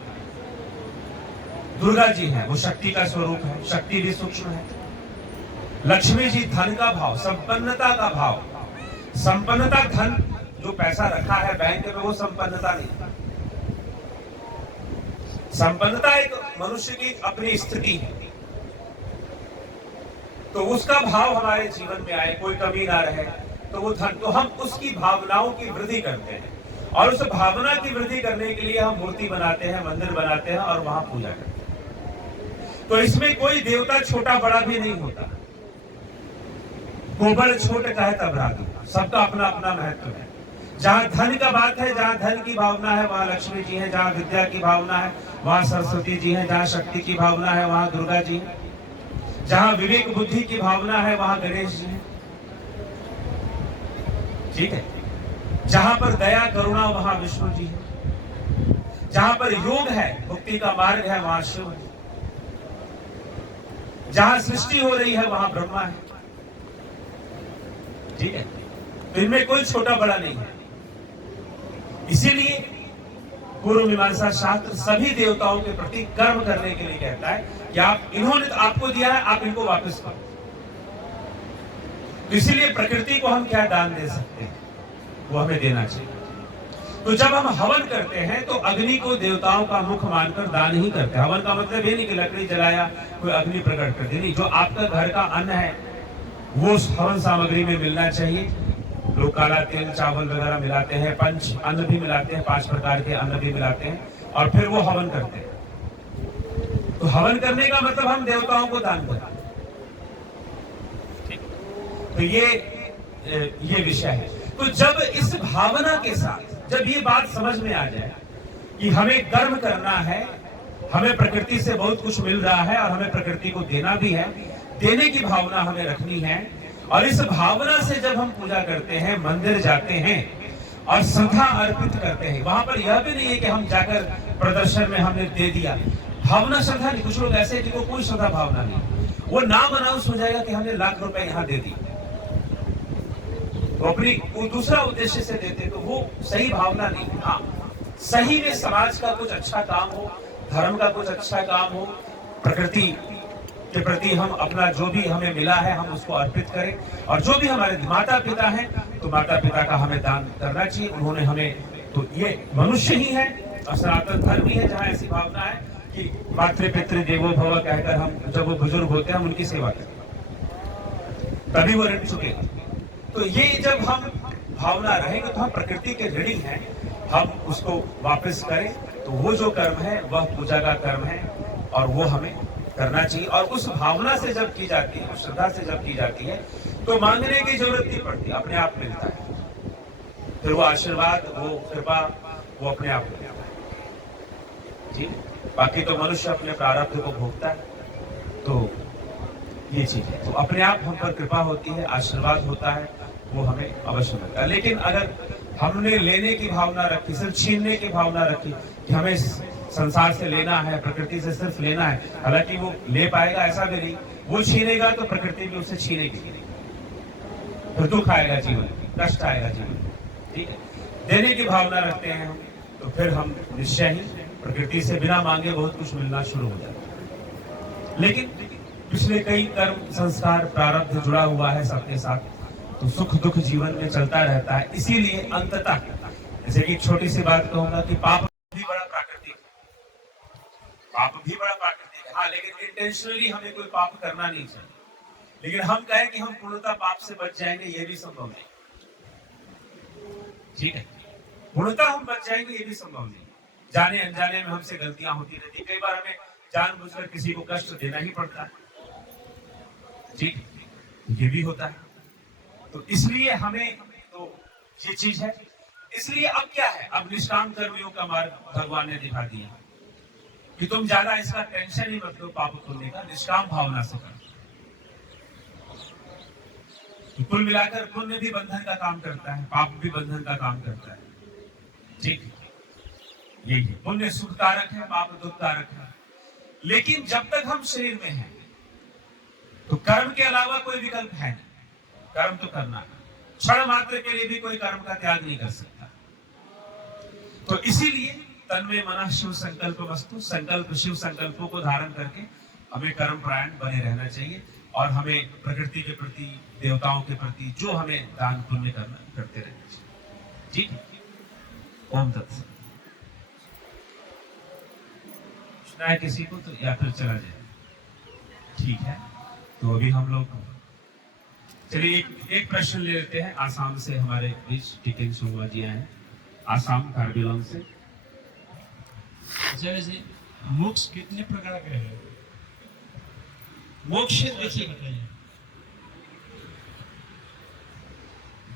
दुर्गा जी है, वो शक्ति का स्वरूप है, शक्ति भी सूक्ष्म है। लक्ष्मी जी धन का भाव, संपन्नता का भाव। संपन्नता, धन, जो पैसा रखा है बैंक में, वो संपन्नता नहीं। संपन्नता एक मनुष्य की अपनी स्थिति है, तो उसका भाव हमारे जीवन में आए, कोई कमी ना रहे, तो वो धन, तो हम उसकी भावनाओं की वृद्धि करते हैं। और उस भावना की वृद्धि करने के लिए हम मूर्ति बनाते हैं, मंदिर बनाते हैं और वहां पूजा करते हैं। तो इसमें कोई देवता छोटा बड़ा भी नहीं होता। गोबर छोटे कहे तब राधु, सबका अपना अपना महत्व है। जहां धन का बात है, जहां धन की भावना है, वहां लक्ष्मी जी है। जहां विद्या की भावना है, वहां सरस्वती जी है। जहां शक्ति की भावना है, वहां दुर्गा जी है। जहां विवेक बुद्धि की भावना है, वहां गणेश जी है, ठीक है। जहां पर दया करुणा, वहां विष्णु जी है। जहां पर योग है, मुक्ति का मार्ग है, वहां शिव है। जहां सृष्टि हो रही है, वहां ब्रह्मा है, ठीक है। तो इनमें कोई छोटा बड़ा नहीं है। इसीलिए पूर्व मीमांसा शास्त्र सभी देवताओं के प्रति कर्म करने के लिए कहता है कि आप, इन्होंने आपको दिया है, आप इनको वापस करो। तो इसीलिए प्रकृति को हम क्या दान दे सकते हैं, वो हमें देना चाहिए। तो जब हम हवन करते हैं तो अग्नि को देवताओं का मुख मानकर दान ही करते हैं। हवन का मतलब ये नहीं कि लकड़ी जलाया, कोई अग्नि प्रकट कर दी, नहीं। जो आपका घर का अन्न है वो हवन सामग्री में मिलना चाहिए। लोग काला तेल, चावल वगैरह मिलाते हैं, पंच अन्न भी मिलाते हैं, 5 प्रकार के अन्न भी मिलाते हैं और फिर वो हवन करते हैं। तो हवन करने का मतलब हम देवताओं को दान करते हैं। तो ये विषय है। तो जब इस भावना के साथ, जब ये बात समझ में आ जाए कि हमें कर्म करना है, हमें प्रकृति से बहुत कुछ मिल रहा है और हमें प्रकृति को देना भी है, देने की भावना हमें रखनी है, और इस भावना से जब हम पूजा करते हैं, मंदिर जाते हैं और श्रद्धा अर्पित करते हैं, वहां पर यह भी नहीं है कि हम जाकर प्रदर्शन में हमने दे दिया। भावना श्रद्धा नहीं। कुछ लोग ऐसे जिनको कोई श्रद्धा भावना नहीं, वो नाम अनाउंस हो जाएगा कि हमने लाख रुपए यहाँ दे दी, तो अपनी वो दूसरा उद्देश्य से देते, तो वो सही भावना नहीं है। हाँ, सही में समाज का कुछ अच्छा काम हो, धर्म का कुछ अच्छा काम हो, प्रकृति के प्रति हम अपना जो भी हमें मिला है हम उसको अर्पित करें, और जो भी हमारे माता पिता हैं तो माता पिता का हमें दान करना चाहिए। उन्होंने हमें, तो ये मनुष्य ही है और सनातन धर्म ही है जहाँ ऐसी भावना है कि मातृ पितृ देवो भव कहकर हम जब वो बुजुर्ग होते हैं हम उनकी सेवा करें, तभी वो ऋण चुकेगा। तो ये जब हम भावना रहेंगे तो हम प्रकृति के ऋणी हैं, हम उसको वापस करें, तो वो जो कर्म है वह पूजा का कर्म है और वो हमें करना चाहिए। और उस भावना से जब की जाती है, उस श्रद्धा से जब की जाती है, तो मांगने की जरूरत नहीं पड़ती, अपने आप मिलता है। फिर वो आशीर्वाद, वो कृपा, वो अपने आप मिलता है। जी, बाकी तो मनुष्य अपने प्रारब्ध को भोगता है, तो ये चीज है। तो अपने आप हम पर कृपा होती है, आशीर्वाद होता है, वो हमें अवश्य मिलता है। लेकिन अगर हमने लेने की भावना रखी, सिर्फ छीनने की भावना रखी कि हमें संसार से लेना है, प्रकृति से सिर्फ लेना है, हालांकि वो ले पाएगा ऐसा भी नहीं, वो छीनेगा तो प्रकृति भी उसे छीनेगी, तो दुख आएगा जीवन, कष्ट आएगा जीवन। ठीक है, देने की भावना रखते हैं हम, तो फिर हम निश्चय ही प्रकृति से बिना मांगे बहुत कुछ मिलना शुरू हो जाता है। लेकिन पिछले कई कर्म संस्कार प्रारब्ध जुड़ा हुआ है सबके साथ, तो सुख दुख जीवन में चलता रहता है। इसीलिए अंततः, जैसे कि छोटी सी बात कहूंगा कि पाप भी बड़ा प्राकृतिक है, पाप भी बड़ा प्राकृतिक है। हाँ, लेकिन इंटेंशनली हमें कोई पाप करना नहीं चाहिए। लेकिन हम कहें कि हम पूर्णतः पाप से बच जाएंगे, ये भी संभव नहीं। ठीक है, पूर्णतः हम बच जाएंगे ये भी संभव नहीं। जाने अनजाने में हमसे गलतियां होती रहती, कई बार हमें जानबूझकर किसी को कष्ट देना ही पड़ता है। ठीक, ये भी होता है। तो इसलिए हमें, तो ये चीज है। इसलिए अब क्या है, अब निष्काम कर्मियों का मार्ग भगवान ने दिखा दिया कि तुम ज्यादा इसका टेंशन ही मत लो, पाप पुण्य का निष्काम भावना से करो। तो कुल मिलाकर पुण्य भी बंधन का काम करता है, पाप भी बंधन का काम करता है। ठीक, यही है, पुण्य सुख कारक है, पाप दुख कारक है। लेकिन जब तक हम शरीर में हैं तो कर्म के अलावा कोई विकल्प है नहीं, कर्म तो करना है। क्षण मात्र के लिए भी कोई कर्म का त्याग नहीं कर सकता। तो इसीलिए तन्मे मनः शिव संकल्प वस्तु, संकल्प शिव संकल्पों को धारण करके हमें कर्म परायण बने रहना चाहिए, और हमें प्रकृति के प्रति, देवताओं के प्रति जो हमें दान पुण्य करना करते रहना चाहिए। ठीक, ओम तत्सत। सुना है किसी को तो, या फिर चला जाए? ठीक है, तो अभी हम लोग चलिए एक प्रश्न ले लेते हैं। आसाम से हमारे बीच टिकेन सोमवा जी आए हैं, आसाम कार्बिलोंग से। आचार्य जी, मोक्ष कितने प्रकार के हैं? मोक्ष देखिए, बताइए।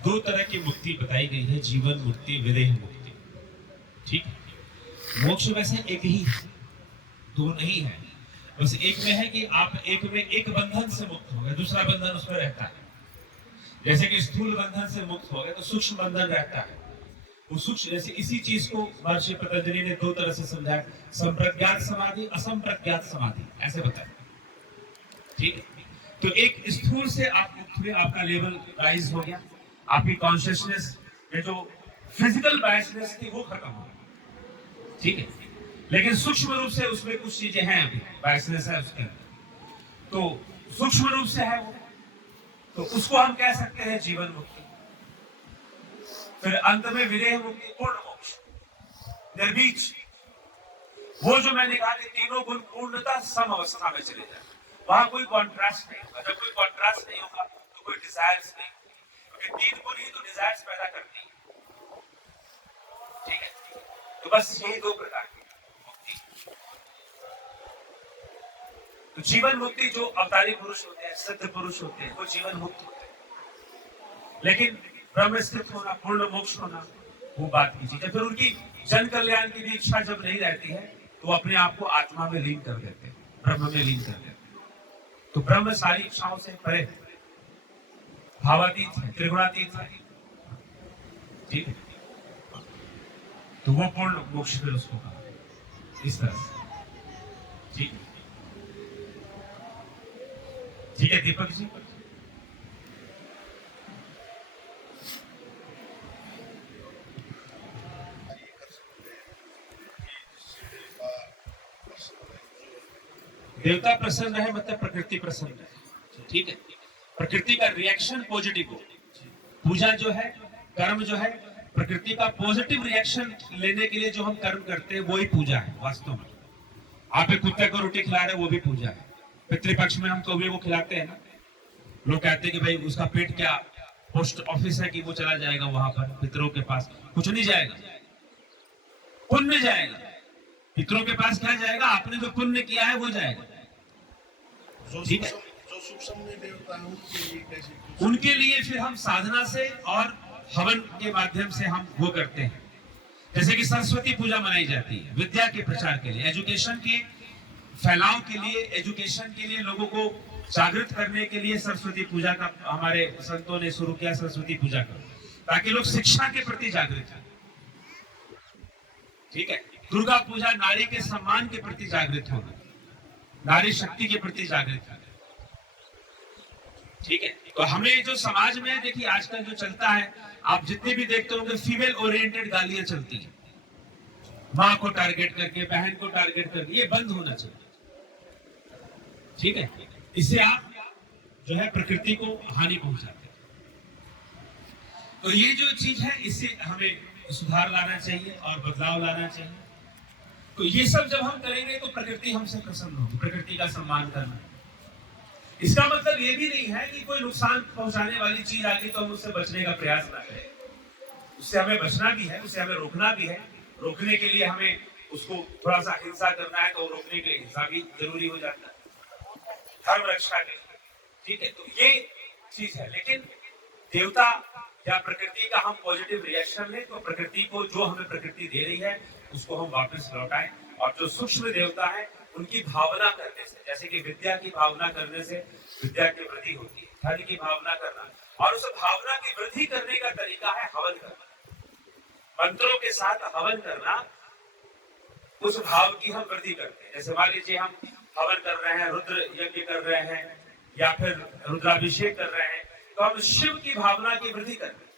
दो तरह की मुक्ति बताई गई है, जीवन मुक्ति, विदेह मुक्ति। ठीक, मोक्ष वैसे एक ही है, दो नहीं है। बस एक में है कि आप एक में एक बंधन से मुक्त हो गए, दूसरा बंधन उसमें रहता है। जैसे कि स्थूल बंधन से मुक्त हो गए तो सूक्ष्म बंधन रहता है। वो सूक्ष्म, जैसे इसी चीज को महर्षि पतंजलि ने दो तरह से समझाया, संप्रज्ञात समाधि, असंप्रज्ञात समाधि, ऐसे बताया। ठीक है, तो एक स्थूल से आप मुक्त हुए, आपका लेवल राइज हो गया, आपकी कॉन्शियसनेस में जो फिजिकल बायसनेस थी वो खत्म हो गई। ठीक है, लेकिन सूक्ष्म रूप से उसमें कुछ चीजें हैं, अभी बायसनेस है उसके अंदर, तो सूक्ष्म रूप से है वो, तो उसको हम कह सकते हैं जीवन मुक्ति। फिर अंत में विदेह मुक्ति, पूर्ण मोक्ष, निर्बीज, वो जो मैंने कहा कि तीनों गुण पूर्णता सम अवस्था में चले जाए, वहां कोई कॉन्ट्रास्ट नहीं होगा। जब कोई कॉन्ट्रास्ट नहीं होगा तो कोई डिजायर्स नहीं, क्योंकि तीन गुण ही तो डिजायर्स पैदा करती है। ठीक है, तो बस यही दो प्रकार की मुक्ति। तो जीवन मुक्ति जो अवतारी पुरुष होते हैं, सिद्ध पुरुष होते हैं, वो जीवन मुक्त होते हैं। लेकिन ब्रह्म स्थित होना, पूर्ण मोक्ष होना, वो बात की चीज है। फिर उनकी जन कल्याण की भी इच्छा जब नहीं रहती है तो वो अपने आप को आत्मा में लीन कर देते हैं, ब्रह्म में लीन कर देते हैं। तो ब्रह्म सारी इच्छाओं से परे, भावातीत है, त्रिगुणातीत है। ठीक है, तो वो पूर्ण मोक्ष फिर उसको कहा इस तरह से। ठीक, ठीक है दीपक जी। देवता प्रसन्न है मतलब प्रकृति प्रसन्न है, ठीक है। प्रकृति का रिएक्शन पॉजिटिव हो। पूजा जो है, कर्म जो है, प्रकृति का पॉजिटिव रिएक्शन लेने के लिए जो हम कर्म करते हैं वही पूजा है वास्तव में। आप एक कुत्ते को रोटी खिला रहे हो वो भी पूजा है। पितृपक्ष में हम कौवे को खिलाते हैं ना, लोग कहते हैं कि भाई उसका पेट क्या पोस्ट ऑफिस है कि वो चला जाएगा वहां पर पितरों के पास, कुछ नहीं जाएगा, पुण्य जाएगा। पितरों के पास क्या जाएगा? आपने जो पुण्य किया है वो जाएगा, ठीक है। जो सूक्ष्म देवता है उनके लिए कैसे? उनके लिए फिर हम साधना से और हवन के माध्यम से हम वो करते हैं। जैसे कि सरस्वती पूजा मनाई जाती है विद्या के प्रचार के लिए, एजुकेशन के फैलाव के लिए, एजुकेशन के लिए, लोगों को जागृत करने के लिए सरस्वती पूजा का हमारे संतों ने शुरू किया। सरस्वती पूजा करो ताकि लोग शिक्षा के प्रति जागृत हो, ठीक है। दुर्गा पूजा नारी के सम्मान के प्रति जागृत होना, नारी शक्ति के प्रति जागृत होना, ठीक है। तो हमें जो समाज में देखिए आजकल जो चलता है, आप जितने भी देखते होंगे फीमेल ओरिएंटेड गालियां चलती है, माँ को टारगेट करके, बहन को टारगेट करके, ये बंद होना चाहिए, ठीक है। इससे आप जो है प्रकृति को हानि पहुंचाते हैं। तो ये जो चीज है इससे हमें सुधार लाना चाहिए और बदलाव लाना चाहिए। तो ये सब जब हम करेंगे तो प्रकृति हमसे प्रसन्न होगी, प्रकृति का सम्मान करना। इसका मतलब ये भी नहीं है कि कोई नुकसान पहुंचाने वाली चीज आ गई तो हम उससे बचने का प्रयास ना करें। उससे हमें बचना भी है, उससे हमें रोकना भी है। रोकने के लिए हमें उसको थोड़ा सा हिंसा करना है तो रोकने के लिए हिंसा भी जरूरी हो जाता है, धर्म रक्षा के लिए, ठीक है। तो ये चीज है। लेकिन देवता या प्रकृति का हम पॉजिटिव रिएक्शन लें तो प्रकृति को, जो हमें प्रकृति दे रही है उसको हम वापस लौटाएं। और जो सूक्ष्म देवता है उनकी भावना करने से, जैसे कि विद्या की भावना करने से विद्या की वृद्धि होती है, धन की भावना करना, और उस भावना की वृद्धि करने का तरीका है हवन करना। मंत्रों के साथ हवन करना, उस भाव की हम वृद्धि करते हैं। जैसे मान लीजिए हम हवन कर रहे हैं, रुद्र यज्ञ कर रहे हैं या फिर रुद्राभिषेक कर रहे हैं, तो हम शिव की भावना की वृद्धि कर रहे हैं,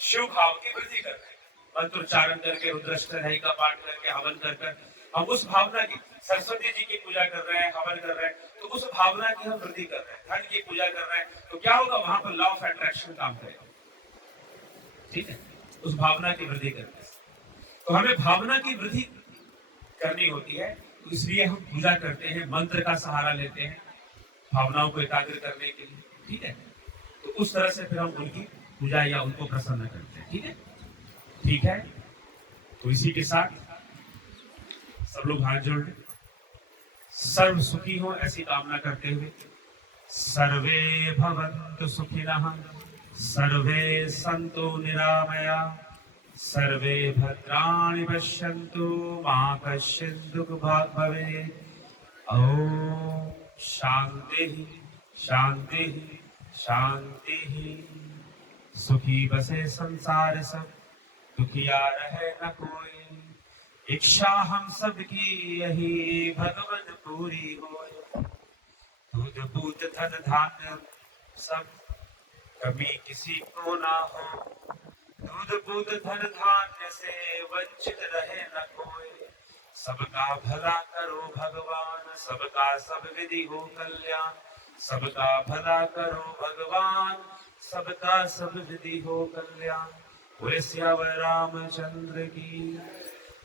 शिव भाव की वृद्धि कर रहे हैं। मंत्रोच्चारण करके, रुद्राष्टक का पाठ करके, हवन कर हम उस भावना की, सरस्वती जी की पूजा कर रहे हैं, हवन कर रहे हैं, तो उस भावना की हम वृद्धि कर रहे हैं। धन की पूजा कर रहे हैं तो क्या होगा? वहां पर लॉ ऑफ अट्रैक्शन काम करेगा, ठीक है, उस भावना की वृद्धि करने से। तो हमें भावना की वृद्धि करनी होती है, तो इसलिए हम पूजा करते हैं, मंत्र का सहारा लेते हैं भावनाओं को एकाग्र करने के लिए, ठीक है। तो उस तरह से फिर हम उनकी पूजा या उनको प्रसन्न करते हैं, ठीक है, ठीक है। तो इसी के साथ सब लोग हाथ जोड़ लें, सर्व सुखी हो ऐसी कामना करते हुए, सर्वे भवन्तु सुखिनः, सर्वे सन्तु निरामया, सर्वे भद्राणि पश्यन्तु मा कश्चित् दुःखभाग् भवेत्। ओम शांति शांति शांति। सुखी बसे संसार सब, दुखिया रहे न कोई, इच्छा हम सब की यही भगवन पूरी होए। दूध पूत धन धान्य सब, कभी किसी को ना हो, दूध पूत धन धान्य से वंचित रहे न कोई। सबका भला करो भगवान, सबका सब विधि हो कल्याण, सबका भला करो भगवान, सबका सब विधि हो कल्याण। बोले सियावर रामचंद्र की,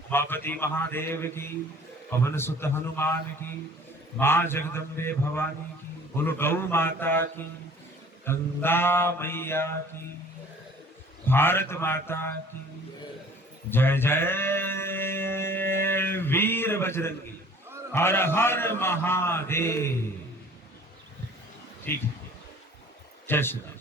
उमापति महादेव की, पवन सुत हनुमान की, माँ जगदम्बे भवानी की, बोलो गौ माता की, गंगा मैया की, भारत माता की जय जय। वीर बजरंगी, हर हर महादेव। ठीक है, जय श्री राम।